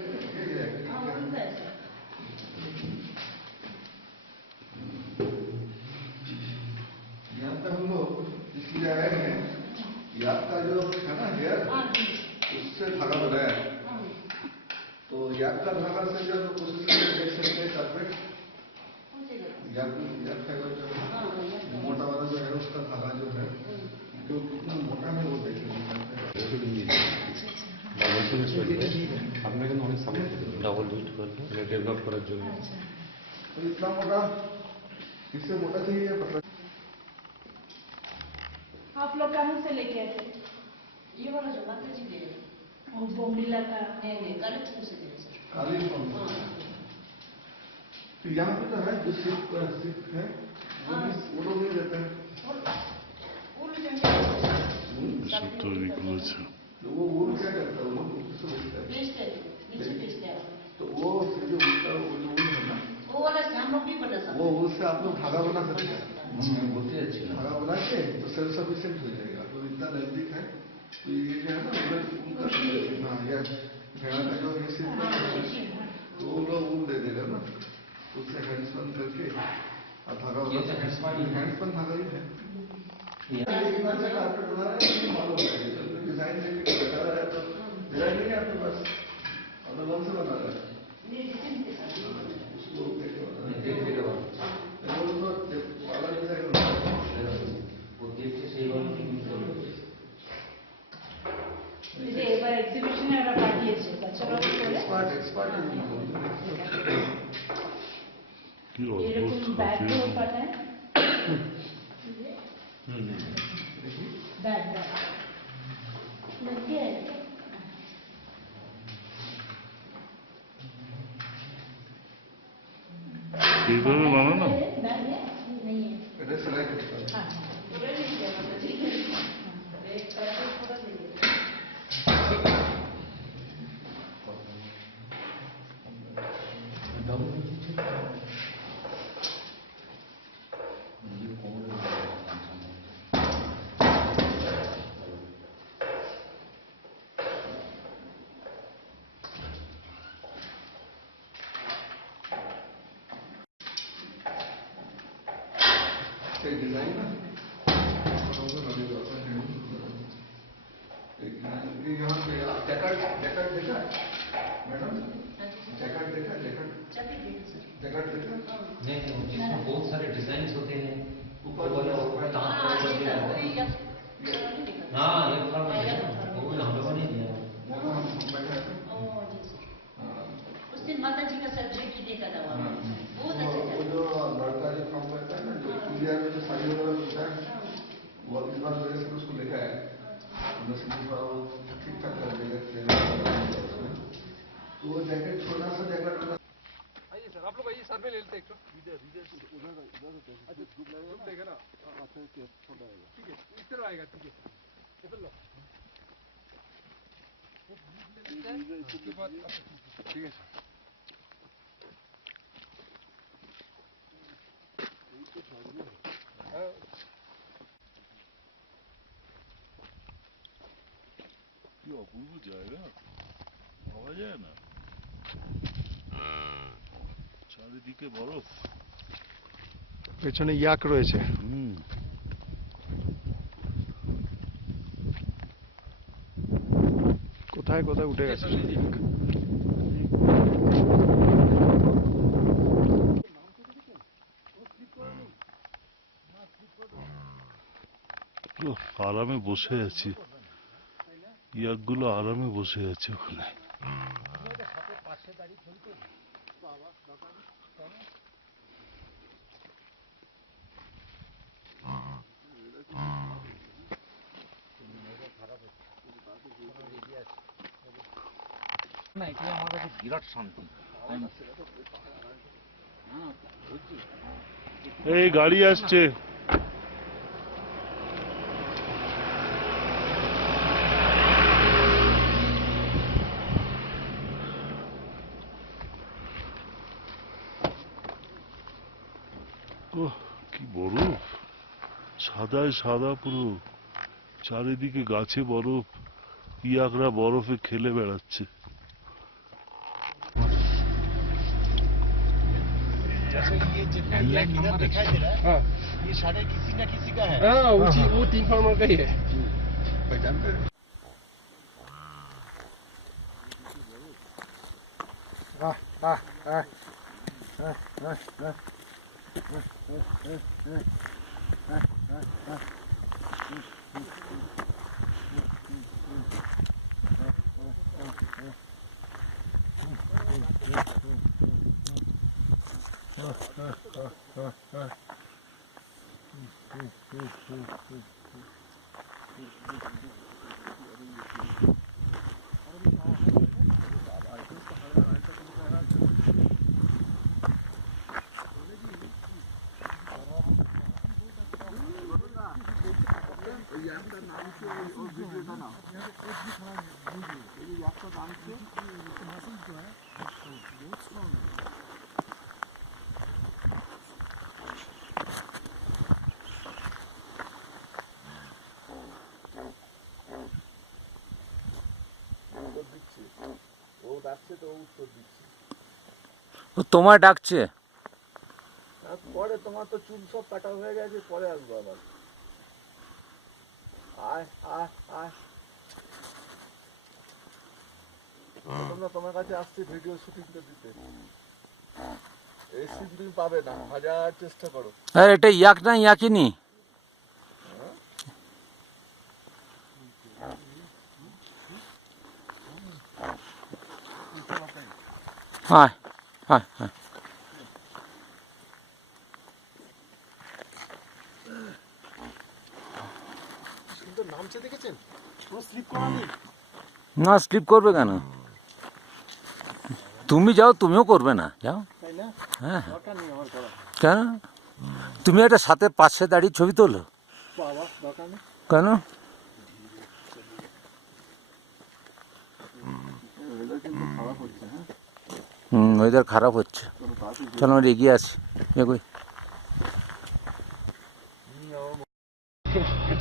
यहाँ पे हम लोग इसलिए आए हैं, याद का जो है ना हेयर उससे धागा बनाया है। तो याद का धागा से जब कोशिश करके देख सकते हैं कारपेट, याद का जो मोटा वाला जो है उसका धागा जो है जो कितना मोटा है वो देखेंगे। আপনাকে অনেক সাপোর্ট ডাবল বিট করলে ডেভেলপ করার জন্য। तो इतना मोटा, इससे मोटा चाहिए पतला। आप लोग कहाँ से लेके आए थे? ये वाला जो माता जी दे और बोमडीला का नहीं काले चून से दे सर। काली तो यहाँ पे तो है जो सिर्फ है वो लोग नहीं देते हैं। उल সব তৈরি করেছে। तो वो वूल क्या करता है, वो उससे बेचता है। बेचते हैं, नीचे बेचते हैं। तो वो से जो उल्टा वो जो वूल है ना, वो वाला हम लोग भी बना सकते वो वूल से आप लोग धागा बना सकते हैं। बहुत ही अच्छी धागा बना के तो सेल्फ सफिशिएंट हो जाएगा। तो इतना नजदीक है तो ये जो है ना उनका हाँ या भेड़ा का जो ये सिर्फ तो वो लोग वूल दे देगा ना, उससे हैंडस्पन करके और धागा बना हैंडस्पन धागा ही है। कारपेट बना रहे हैं मालूम है, डिजाइन लेके बैठा रहा है तो डिजाइन नहीं है आपके पास, और तो कौन से बना रहा है? কি অদ্ভুত এরকম ব্যাগ হাতি। পাঠায় ব্যাগ ব্যাগ लगे এইভাবে বানানো बैग है नहीं है এটা সেলাই করতে হবে। हाँ पूरा नहीं किया मतलब ठीक है एक पैसे पूरा ले लिया এই ডিজাইন না ওটা लगेगा एक ये यहाँ पे जैकेट जैकेट देखा मैडम जैकेट देखा जैकेट जैकेट देखा नहीं इसमें बहुत सारे डिजाइन होते हैं ऊपर वाले ऊपर दांत वाले होते हैं। हाँ ये पूरा वो भी हम लोगों ने दिया उस दिन माता जी का सर्जरी की देखा था वहाँ बहुत अच्छा वो जो लड़का जो काम करता है ना जो इंडिया में जो साड़ी वगैरह मिलता है वो इस बार मेरे से उसको देखा है ठीक ठाक कर देगा तो वो जैकेट छोटा सा जैकेट आइए सर आप लोग आइए सर में ले लेते हैं ग्रुप देगा ना ठीक है इस तरह आएगा ठीक है इधर लो उसके बाद ठीक है কি অপূর্ব জায়গা পাওয়া যায় না চারিদিকে বরফ পেছনে ইয়াক রয়েছে কোথায় কোথায় উঠে গেছে আরামে বসে আছি ইয়াকগুলো আরামে বসে আছে ওখানে না এটা আমার কাছে বিরাট শান্তি এই গাড়ি আসছে ওহ কি বরফ সাদায় সাদা পুরো চারিদিকে গাছে বরফ ইয়াকরা বরফে খেলে বেড়াচ্ছে लैंडलाइन नंबर दिखाई दे रहा है हाँ ये सारे किसी न किसी का है हाँ वो टी फार्मर का ही है पहचानते हैं তোমায় ডাকছে পরে তোমার তো চুল সব কাটা হয়ে গেছে পরে আসবো আবার আয় আয় আয় তোমরা তোমার কাছে আসছি ভিডিও শুটিংটা দিতে এই সিন তুমি পাবে না হাজার চেষ্টা করো আরে এটা ইয়াক না ইয়াকিনি हाँ हाँ हाँ কিন্তু নামছে দেখেছেন, কোনো স্লিপ করা নেই। না স্লিপ করবে কেন? তুমি যাও, তুমিও করবে না, যাও। তাই না? হ্যাঁ দরকার নেই আমার করা। কেন? তুমি একটা সাথে পাশে দাঁড়িয়ে ছবি তোলো। বাবা দরকার নেই। কেন? ওয়েদার খারাপ হচ্ছে। চলো আমরা এগিয়ে আসি, এগোই।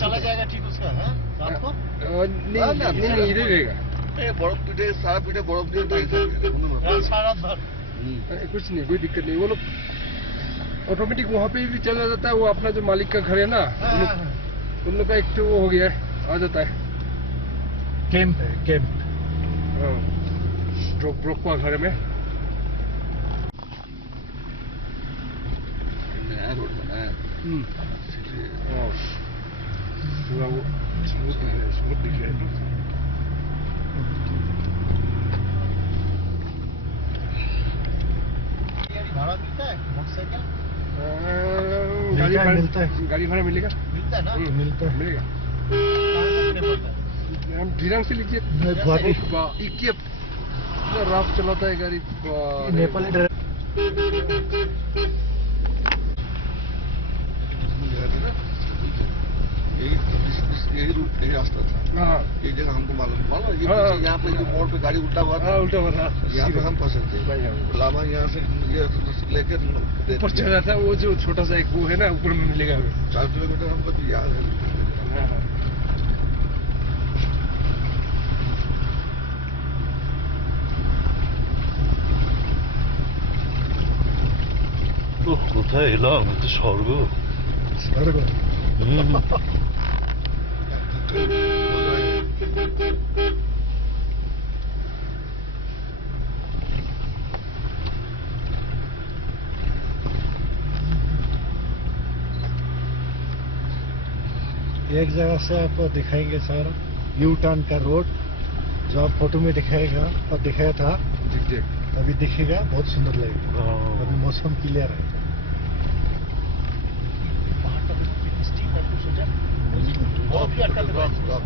चला जाएगा ठीक उसका, हाँ रात को नहीं इधर रहेगा। बर्फ पीटे सारा पीटे बर्फ দিয়ে দাঁড়িয়ে থাকবে কোনো ব্যাপার रात सारा रात भर। कुछ नहीं, कोई दिक्कत नहीं। वो लोग ऑटोमेटिक वहाँ पे भी चला जाता है। वो अपना जो मालिक का घर है ना, उन लोग का एक तो वो हो गया है, आ जाता है। कैंप है, कैंप। हाँ, ब्रोक हुआ घर में। नया रोड बनाया हाँ, पूरा वो स्मूथ दिख रहा है, स्मूथ दिख रहा है। भाड़ा मिलता है मोटरसाइकिल? गाड़ी भाड़ा मिलेगा? मिलता है ना? मिलता है, मिलेगा। कहाँ से कितने पड़ता है? हम धिरांग से लीजिए। इक्कीप राफ चलाता है गाड़ी। नेपाली यही रूट यही रास्ता था। हाँ ये जगह हमको मालूम ये हाँ, पीछे यहाँ पे जो मोड़ पे गाड़ी उल्टा हुआ था, उल्टा हुआ था। यहाँ पे हम फंसे थे। भाई हाँ। लामा यहाँ से ये लेकर ऊपर चढ़ा था, वो जो छोटा सा एक वो है ना, ऊपर में मिलेगा हमें। 4 किलोमीटर हमको तो याद है। ও কোথায় এলাম? এ তো স্বর্গ। एक जगह से आपको दिखाएंगे सर, यू टर्न का रोड जो आप फोटो में दिखाएगा और दिखाया था, अभी दिखेगा, बहुत सुंदर लगेगा। अभी मौसम क्लियर है। बहुत ही अटका डॉक्टर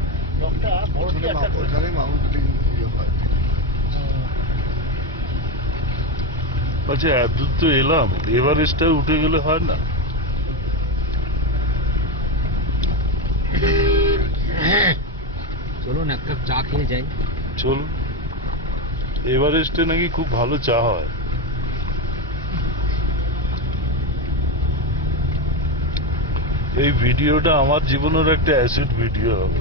बहुत ही अटका ওখানে মাউন্টেনিং ইয়ে হয়। আচ্ছা এত দূর তো এলাম, এভারেস্টটা উঠে গেলে হয় না? চলো না, একটা চা খেয়ে যাই। চলুন। এভারেস্টে নাকি খুব ভালো চা হয়। এই ভিডিওটা আমার জীবনের একটা অ্যাসিড ভিডিও হবে।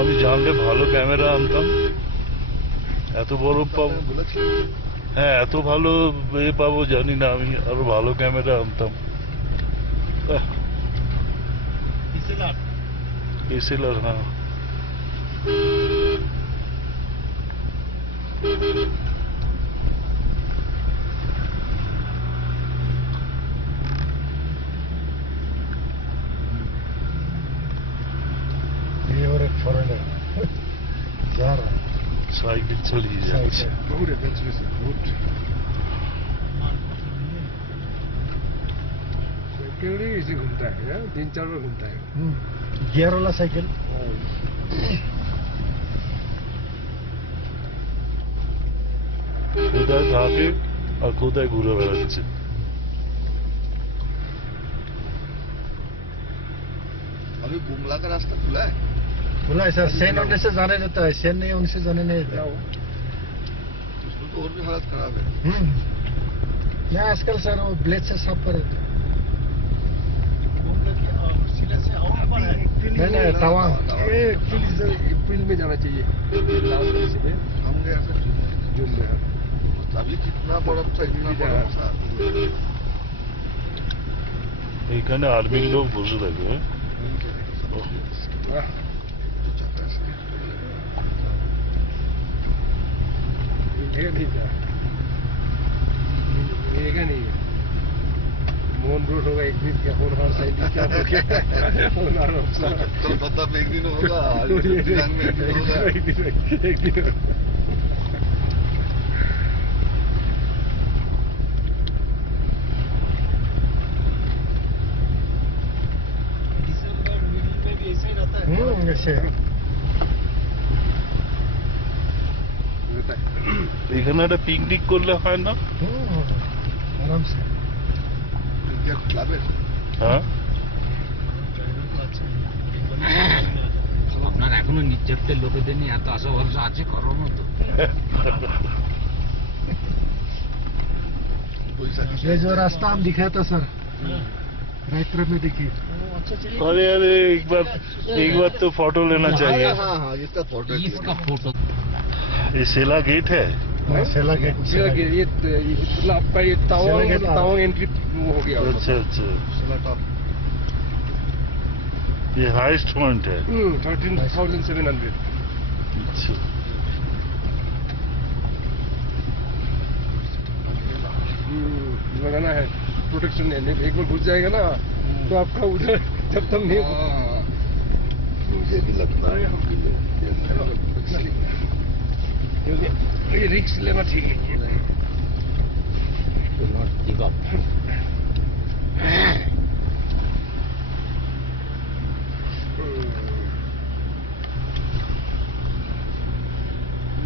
আমি জানলে ভালো ক্যামেরা আনতাম, এত বড় পাবো। হ্যাঁ এত ভালো এ পাবো জানি না, আমি আরো ভালো ক্যামেরা আনতাম। এসএলআর হ্যাঁ। ये और एक फॉरेनर जा रहा है সাইকেল চালিয়ে যাচ্ছে। बहुत एडवेंचरस है, बहुत। साइकिल ही इसी घूमता है यार, 3-4 बार घूमता है। गियर वाला साइकिल। কোথায় থাকে আর কোথায় ঘুরে বেড়াচ্ছে। अभी बुमला का रास्ता खुला है। खुला है सर, सेन होने से जाने देता है, सेन नहीं होने से जाने नहीं देता। उसमें तो और भी हालत खराब है। यहाँ आजकल सर वो ब्लेड से साफ कर देते। नहीं नहीं तवांग। ये अप्रैल में जाना चाहिए, लास्ट में। हम गए ऐसा जून में। अभी कितना बर्फ था, इतना बर्फ था। এইখানে আর্মির লোক বসে থাকে। मिलेगा नहीं, मोहन रोड होगा एक दिन क्या और हर साइड क्या हो गया कोलकाता में एक दिन होगा, दिल्ली में एक दिन होगा। एक दिन दिसंबर मिडिल में भी ऐसा ही रहता है। ऐसे এখানে একটা পিকনিক করলে হয় না? आराम से ক্লাবের হ্যাঁ, আপনার এখনো নিচের লোকেদের নিয়ে এত আশা ভরসা আছে করার মতো? ये जो रास्ता हम दिखाया था सर, राइट तरफ में देखिए। अरे अरे एक बार तो फोटो लेना चाहिए। हाँ हाँ इसका फोटो इसका फोटो ये सेला गेट है। सेला गेट ये मतलब आपका ये तावांग एंट्री हो गया। अच्छा अच्छा, ये हाईएस्ट पॉइंट है। 13,700। अच्छा, लगाना है प्रोटेक्शन है, नहीं एक बार घुस जाएगा ना तो आपका उधर जब तक नहीं मुझे भी लगता है ये रिक्स लेना ठीक है। ठीक है।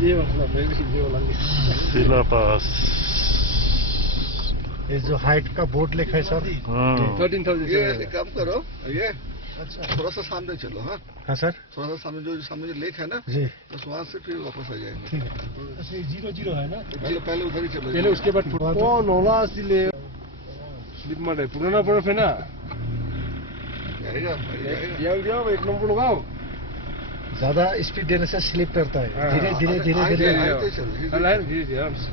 ये मतलब ये वाला सेला पास। ये जो हाइट का बोर्ड लिखा है सर। हाँ, 13,000। ये काम करो, ये अच्छा थोड़ा सा सामने चलो। हाँ हाँ सर थोड़ा सा सामने जो लेक है ना, जी बस वहाँ से फिर वापस आ जाएंगे। ठीक है। 0-0 है ना। पहले उधर ही चलो। पहले उसके बाद नोला सिले स्लिप मार है, पुराना बर्फ है ना। जाएगा जाओ एक नंबर लगाओ। ज्यादा स्पीड देने से स्लिप करता है। हाँ। धीरे धीरे धीरे धीरे धीरे आराम से।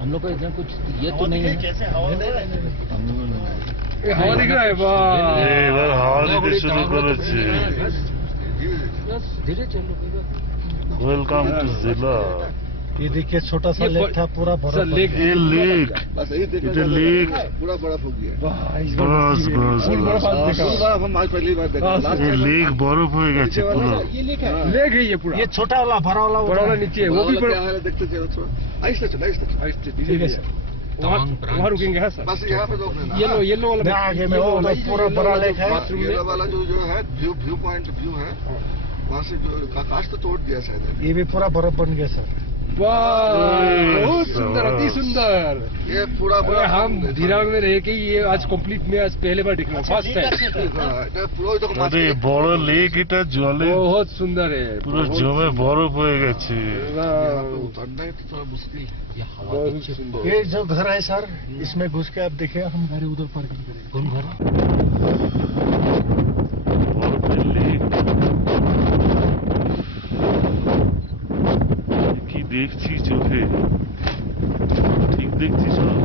हम लोग को इतना कुछ ये तो नहीं है। कैसे हवा दे रहा है। ये हवा दिख रहा है वाह। এবার হাওয়া দিতে শুরু করেছে। धीरे चलो कोई बात नहीं। ওয়েলকাম টু জেলা। ये देखिए छोटा सा ये लेक था, पूरा सर, बर्फ लेक ये लेक, बस यही देखा ये लेक। पूरा बर्फ हो गया। बस बस फुल बर्फ आज बस। देखा। हम आज पहली बार देखा। हाँ, लास्ट ये टाइम लेक बर्फ হয়ে গেছে পুরো। ये लेक है। लेक है ये पूरा। ये छोटा वाला बड़ा वाला बड़ा वाला नीचे है, वो भी क्या है देखते चलो थोड़ा। आहिस्ते चलो आहिस्ते चलो। ठीक है सर। वहाँ रुकेंगे हाँ सर। बस यहाँ पे रोक लेना। येलो वाला नहीं, आगे में वो पूरा बड़ा लेक है। बाथरूम ये में वाला जो है व्यू पॉइंट है, वहाँ से जो आकाश तो तोड़ दिया शायद। ये भी पूरा बर्फ बन गया सर। वाह बहुत सुंदर, अति सुंदर। ये पूरा हम दिरांग में रह के ये आज कंप्लीट में आज पहले बार दिख रहा हूँ, फर्स्ट टाइम। পুরো আরে বড় লেক, এটা জলে बहुत सुंदर है। পুরো জমে বরফ হয়ে গেছে। उतरना है तो थोड़ा मुश्किल। ये हवा बहुत पीछे सुंदर। ये जो घर है सर, इसमें घुस के आप देखिए, हम गाड़ी उधर पार्किंग करेंगे। कौन घर? বরফের লেক। কি দেখছি চোখে, ঠিক দেখছি সব।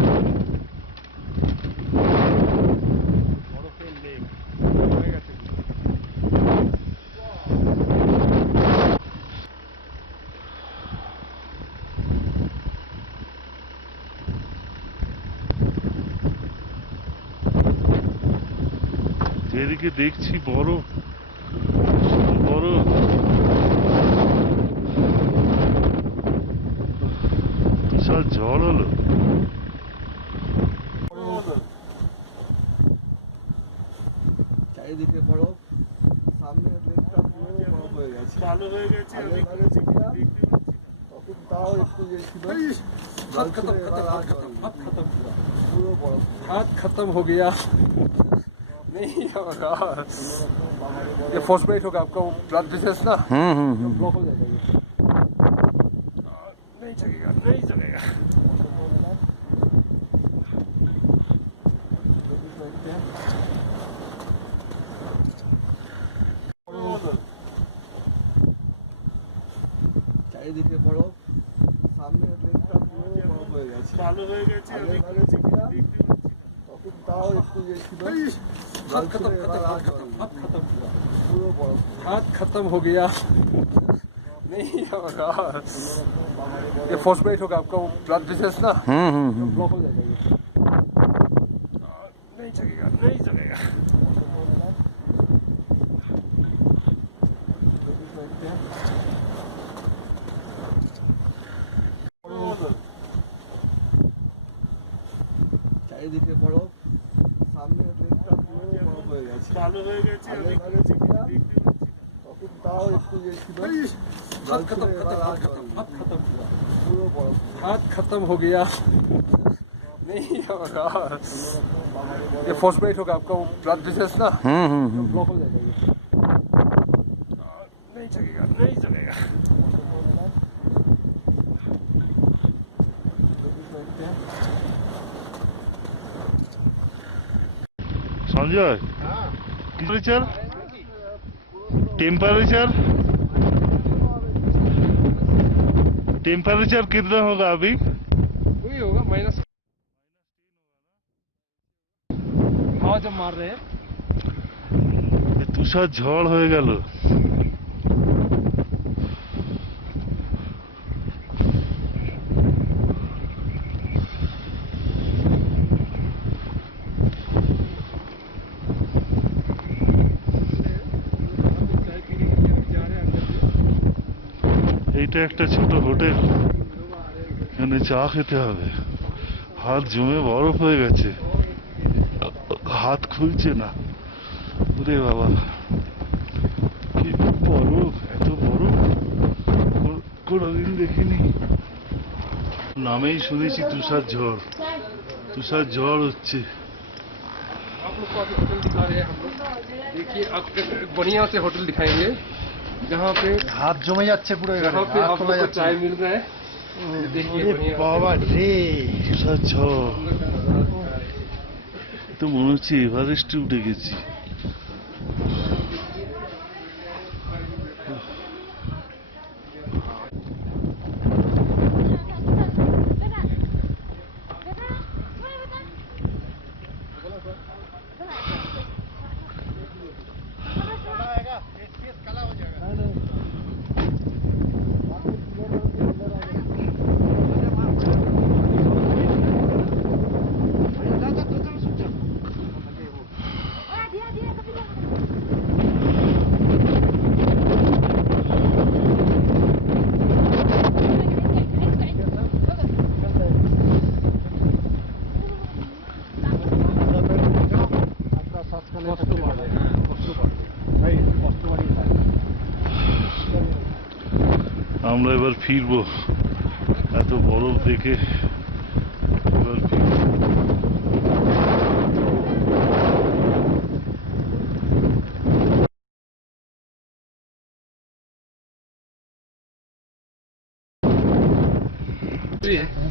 যেদিকে দেখছি বরফ, শুধু বরফ। বিশাল ঝড় হলো। চারিদিকে বরফ, সামনে লেকটা পুরো বরফ হয়ে গেছে। চালু হয়ে গেছে, আমি আগেবারে দেখলাম, তখন তাও একটু ইয়ে ছিল। জল ছিল, এবার আর জল নেই। পুরো বরফ। हाथ खत्म हो गया। नहीं होगा ये फॉस्फेट होगा आपका, वो ब्लड वेसल्स ना ब्लॉक हो जाएगा। नहीं जगेगा, नहीं जगेगा। চারিদিকে বরফ, সামনে লেকটা পুরো বরফ হয়ে গেছে। চালু হয়ে গেছে, আমি আগেবারে দেখলাম, তখন তাও একটু ইয়ে ছিল। জল ছিল, এবার আর জল নেই। পুরো বরফ। हाथ खत्म हो गया। नहीं होगा ये फॉस्फेट होगा आपका, वो ब्लड वेसल्स ना ब्लॉक हो जाएगा। এদিকে বরফ, সামনে লেকটা পুরো বরফ হয়ে গেছে। চালু হয়ে গেছে, আমি আগেরবারে দেখলাম, তখন তাও একটু ইয়ে ছিল, জল ছিল, এবার আর জল নেই। পুরো বরফ। हाथ खत्म हो गया नहीं होगा ये फॉस्फेट होगा आपका वो ब्लड प्रेशर ना ब्लॉक हो जाएगा ये। नहीं चलेगा नहीं चलेगा संजय टेम्परेचर टेम्परेचर टेम्परेचर कितना होगा अभी? वही होगा माइनस हवा जब मार रहे हैं তুষার ঝড় হয়ে গেল। এইটা একটা ছোট হোটেল, এখানে চা খেতে হবে। হাত জমে বরফ হয়ে গেছে, হাত খুলছে না। ওরে বাবা, কি বরফ, এত বরফ কোনোদিন দেখিনি। নামেই শুনেছি তুষার ঝড়, তুষার ঝড় হচ্ছে। आप लोग को अभी होटल दिखा रहे हैं हम लोग। देखिए आप बढ़िया से होटल दिखाएंगे जहाँ पे হাত জমে যাচ্ছে পুরো এখানে, जहाँ पे হাত आप খোলা लोग को যাচ্ছে। चाय मिल रहा है देखिए ওরে बढ़िया বাবা রে, তুষার ঝড় তো মনে হচ্ছে এভারেস্টে উঠে গেছি। আমরা এবার ফিরবো, এত বরফ দেখে এবার ফিরবো।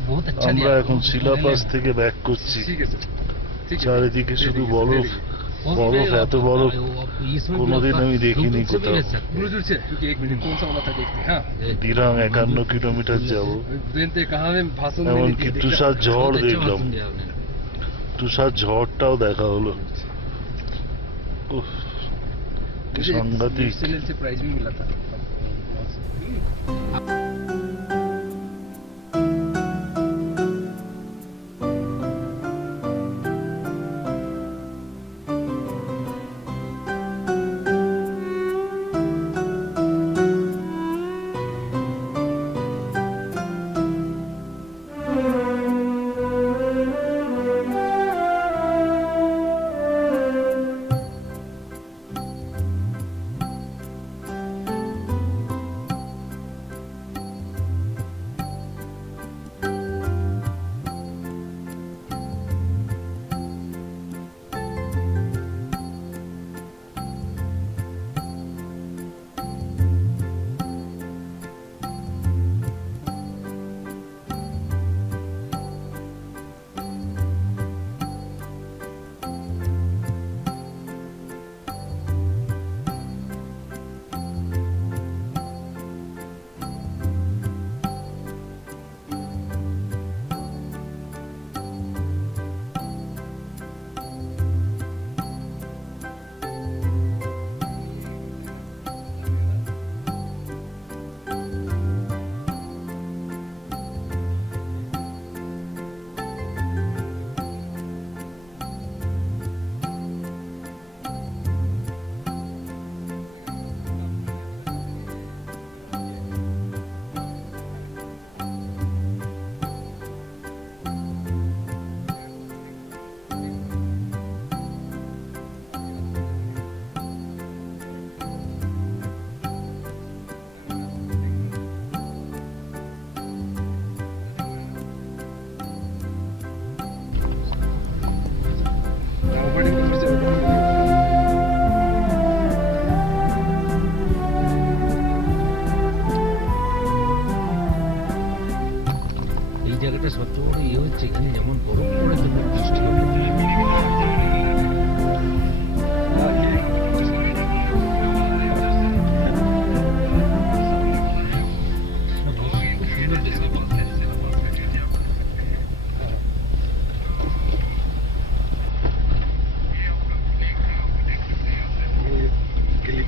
बहुत अच्छा আমরা এখন শিলাপাস থেকে ব্যাক করছি। ठीक है सर ठीक है চারিদিকে শুধু বরফ, বরফ, এত বরফ কোনোদিন আমি দেখিনি কোথাও। दूर से क्योंकि एक मिनट कौन सा वाला था देखते हैं हाँ দিরাং 51 কিলোমিটার যাব। बेनते कहाँ में भाषण में এমনকি তুষার ঝড় দেখলাম, তুষার ঝড়টাও দেখা হলো। উফ, কি সাংঘাতিক। से प्राइज भी मिला था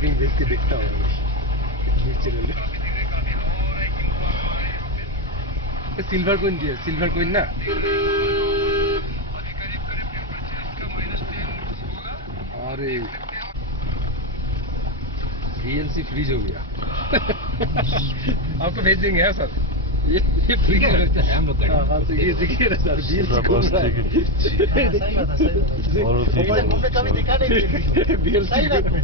क्लिपिंग देख के देखता हूँ न्यूज चैनल में। सिल्वर कॉइन दिया, सिल्वर कॉइन ना। अरे VLC फ्रीज हो गया। आपको भेज देंगे है सर, ये फ्रीज लगता है हम लोग का। हाँ तो ये देखिए ना सर, VLC घूम रहा है। सही बात है, सही बात है। हमने कभी देखा नहीं सही बात में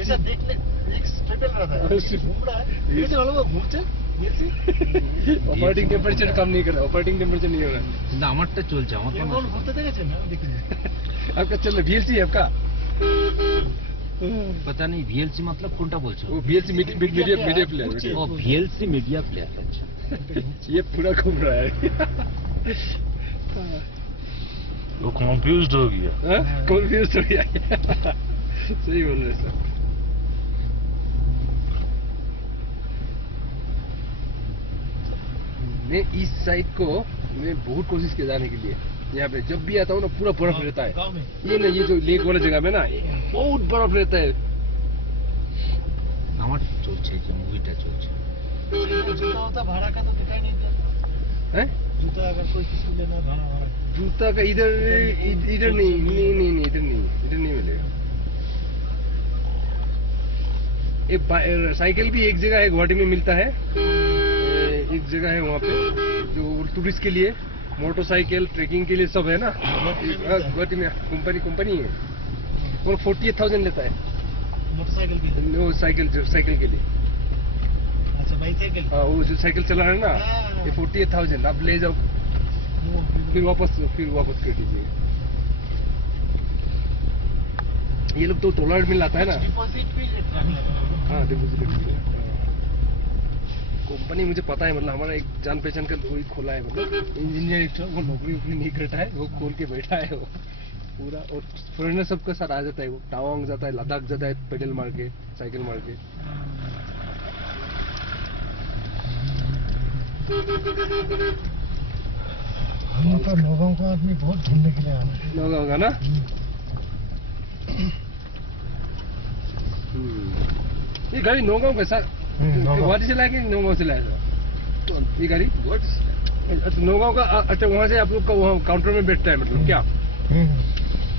ऐसा देखने एक स्टेबल रहता है, घूम रहा है ये वालों को घूमते ऑपरेटिंग टेम्पारेचर कम नहीं कर रहा, ऑपरेटिंग टेम्पारेचर नहीं हो रहा। কিন্তু আমারটা চলছে, আমার তো কেমন ঘুরতে দেখেছেন না দেখুন आपका चल रहा VLC है आपका? पता नहीं VLC मतलब কোনটা বলছো? वो VLC मीडिया प्लेयर। ও VLC मीडिया प्लेयर। अच्छा ये पूरा घूम रहा है। वो कंफ्यूज हो गया। कंफ्यूज हो गया। सही बोल रहे सर। मैं इस साइड को मैं बहुत कोशिश किया जाने के लिए, यहाँ पे जब भी आता हूँ ना पूरा बर्फ रहता है। ये ना ये जो लेक वाला जगह में ना बहुत बर्फ रहता है। আমার চলছে যে মুভিটা চলছে। जूता होता भाड़ा का तो दिखाई नहीं देता हैं? जूता अगर कोई किसी लेना भाड़ा भाड़ा जूता का इधर इधर नहीं इधर नहीं मिलेगा। एक साइकिल भी एक जगह है गुवाहाटी में मिलता है, एक जगह है वहाँ पे जो टूरिस्ट के लिए, मोटरसाइकिल ट्रेकिंग के लिए सब है ना। गुवाहाटी में कंपनी है, वो 48,000 लेता है मोटरसाइकिल की वो साइकिल के लिए। अच्छा बाइसाइकिल हाँ वो जो साइकिल चला रहा है ना, ये 48,000 आप ले जाओ, फिर वापस कर दीजिए। ये लोग तो टोलर मिल आता है ना। डिपॉजिट भी लेता है। हाँ डिपॉजिट कंपनी मुझे पता है, मतलब हमारा एक जान पहचान का वही खोला है, मतलब इंजीनियर वो नौकरी नहीं करता है, वो खोल के बैठा है वो पूरा। और फॉरेनर सबके साथ आ जाता है, वो टावांग जाता है, लद्दाख जाता है, पेडल मार के साइकिल मार के। हम लोग का नौगांव का आदमी बहुत घूमने के लिए आ रहा है। नौगांव का ना ये गाड़ी नौगांव का सर गुवाहाटी से लाया कि नौगांव से लाया सर ये गाड़ी? अच्छा नौगांव का। अच्छा वहाँ से आप लोग का वहाँ काउंटर में बैठता है मतलब क्या?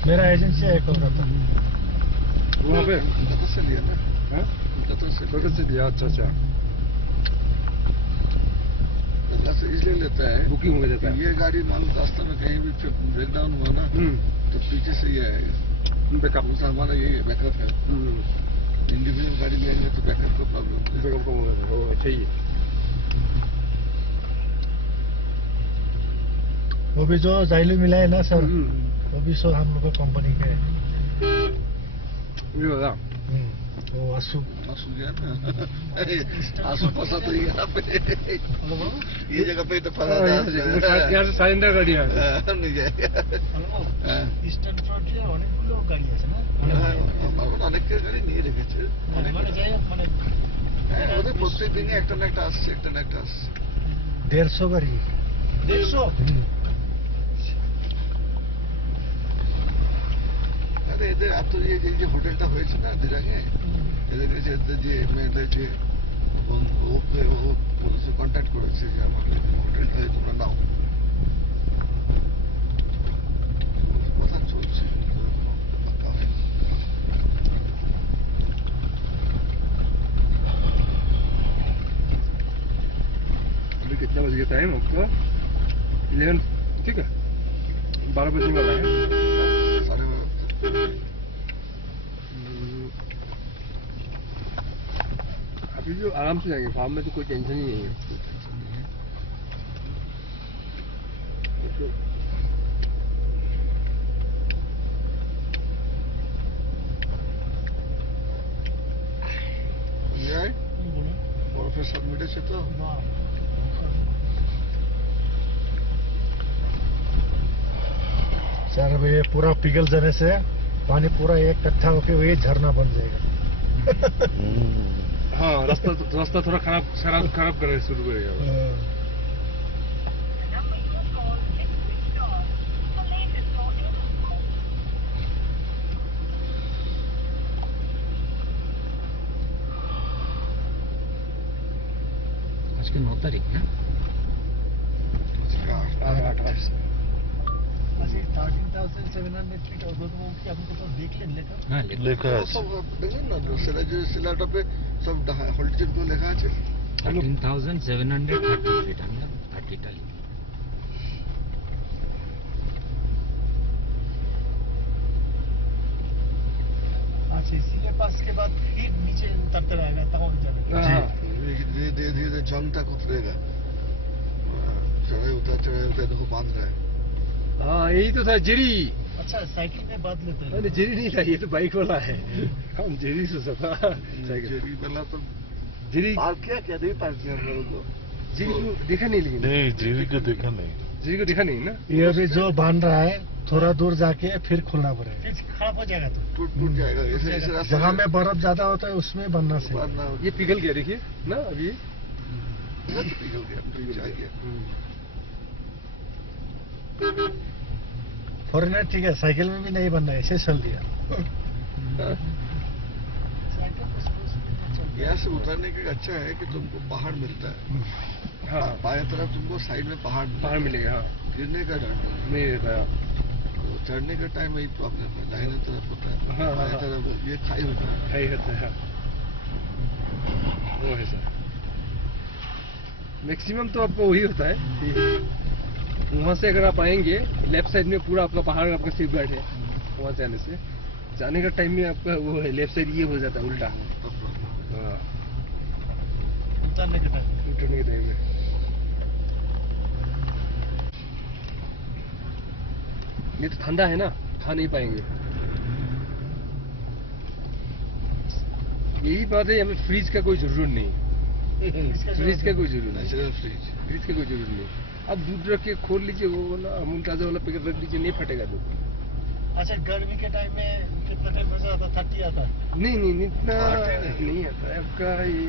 मेरा एजेंसी है कोलकाता वहाँ पे कलकत्ता से लिया ना? कलकत्ता से लिया। अच्छा से इसलिए लेता है बुकिंग हो जाता है। ये गाड़ी मान लो रास्ते में कहीं भी ब्रेक डाउन हुआ ना तो पीछे से ये आएगा बैकअप। हमारा ये बैकअप है। इंडिविजुअल गाड़ी लेंगे तो बैकअप का प्रॉब्लम बैकअप का हो चाहिए। वो भी जो जाइलू मिला है ना सर, वो भी सो हम लोग का कंपनी के वो आंसू गया ना। आंसू फंसा तो यहाँ पे ये जगह पे तो फंसा था। यहाँ से सारेंडर कर दिया नहीं जाएगा। ইস্টার্ন ফ্রন্টিয়ার অনেকগুলো গাড়ি আছে না, অনেক গাড়ি নিয়ে রেখেছে। মানে যাই হোক মানে ওদের প্রত্যেক দিনই একটা না একটা আসছে 150 গাড়ি 150। আরে এদের এত যে হোটেলটা হয়েছে না দিরাঙে, এদের যে মেয়েদের যে ওকে ও পুলিশে কন্ট্যাক্ট করেছে যে আমাদের হোটেলটা তোমরা নাও, কথা চলছে পাক্কা হয়নি। अभी कितना बज गया टाइम आपका? 11 ठीक है, 12 बजने वाला है। 12:30 अभी जो आराम से जाएंगे फार्म में तो कोई टेंशन ही नहीं है। বরফের সব মিটেছে তো। सर अब ये पूरा पिघल जाने से पानी पूरा एक इकट्ठा होके वही झरना बन जाएगा। हाँ रास्ता थोड़ा खराब करना शुरू करेगा। आज के 9 तारीख ना। अच्छा 13,700 फीट और की आपको तो देख लेखा हाँ লেখা আছে সব দেখলেন না সেটা যে শিলাটা পে সব হলটিচির গুলো লেখা আছে 13,730 फीट हमने 30টা लिखी। अच्छा इसीलिए पास के बाद फिर नीचे उतरते रहेगा तब जाने हाँ धीरे धीरे धीरे जंग तक उतरेगा चढ़ाई उतर देखो बांध रहा है हाँ यही तो था जेरी। अच्छा साइकिल में बात लेते हैं अरे जेरी नहीं था, ये तो बाइक वाला है। हम जेरी से सब साइकिल जेरी वाला तो जेरी पार्क किया क्या नहीं पार्क किया हम लोगों को जेरी को देखा नहीं, लेकिन নেই জেরিকে দেখা নেই जेरी को देखा नहीं ना। ये अभी जो बांध रहा है थोड़ा दूर जाके फिर खोलना पड़ेगा फिर खराब हो जाएगा तो टूट जाएगा ऐसे ऐसे रास्ते जहाँ में बर्फ ज्यादा होता है उसमें बनना से बांधना ये पिघल गया देखिए ना अभी। पिघल गया फॉरेनर ठीक है साइकिल में भी नहीं बनना है ऐसे चल दिया यहाँ से उतरने का अच्छा है कि तुमको पहाड़ मिलता है हाँ बाएं तरफ तुमको साइड में पहाड़ पहाड़ मिलेगा। हाँ गिरने का डर नहीं रहता। तो चढ़ने का टाइम वही प्रॉब्लम है दाहिने तरफ होता है हाँ, बाएं हाँ। तरफ ये खाई होता है है रहता है। वो है सर मैक्सिमम तो आपको वही होता है कि वहाँ से अगर आप आएंगे लेफ्ट साइड में पूरा आपका पहाड़ आपका सेफ गार्ड है। वहाँ जाने से जाने का टाइम में आपका वो है लेफ्ट साइड ये हो जाता है उल्टा। तब प्रॉब्लम हाँ उतरने के टाइम उठने के टाइम में ये तो ठंडा है ना, खा नहीं पाएंगे। यही बात है, हमें फ्रीज का कोई जरूरत नहीं। फ्रीज का कोई जरूरत नहीं। नेचुरल फ्रिज फ्रीज का कोई जरूरत नहीं। आप दूध रख के खोल लीजिए, वो वाला अमूल ताजा वाला पैकेट रख लीजिए, नहीं फटेगा दूध। अच्छा गर्मी के टाइम में कितना टेम्परेचर आता 30 आता नहीं नहीं इतना नहीं। नहीं आता है आपका ये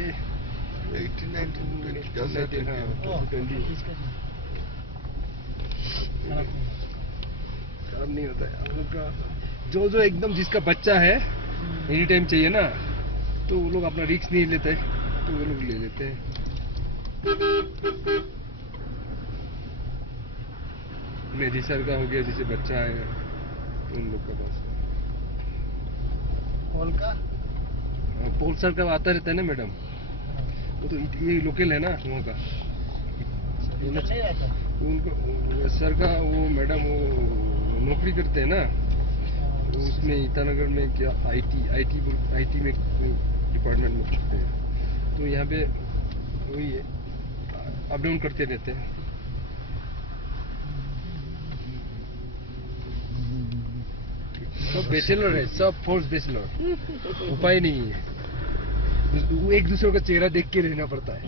18, 19, 20 just that 19, हाँ, 20 खराब नहीं होता है। हम लोग का जो जो एकदम जिसका बच्चा है एनी टाइम चाहिए ना, तो वो लोग अपना रिस्क नहीं लेते, तो वो लोग ले लेते हैं। मेरी सर का हो गया, जिसे बच्चा है उन लोग का पास। और का पोल सर का आता रहता है ना मैडम, वो तो ये लोकल है ना वहाँ का। इधर नहीं आता उनको सर का वो मैडम वो नौकरी करते हैं ना, तो उसमें ईटानगर में क्या आईटी में डिपार्टमेंट में करते हैं, तो यहाँ पे वही है, अप डाउन करते रहते हैं। सब बैचलर है, सब फोर्स बैचलर, उपाय नहीं है। वो एक दूसरे का चेहरा देख के रहना पड़ता है।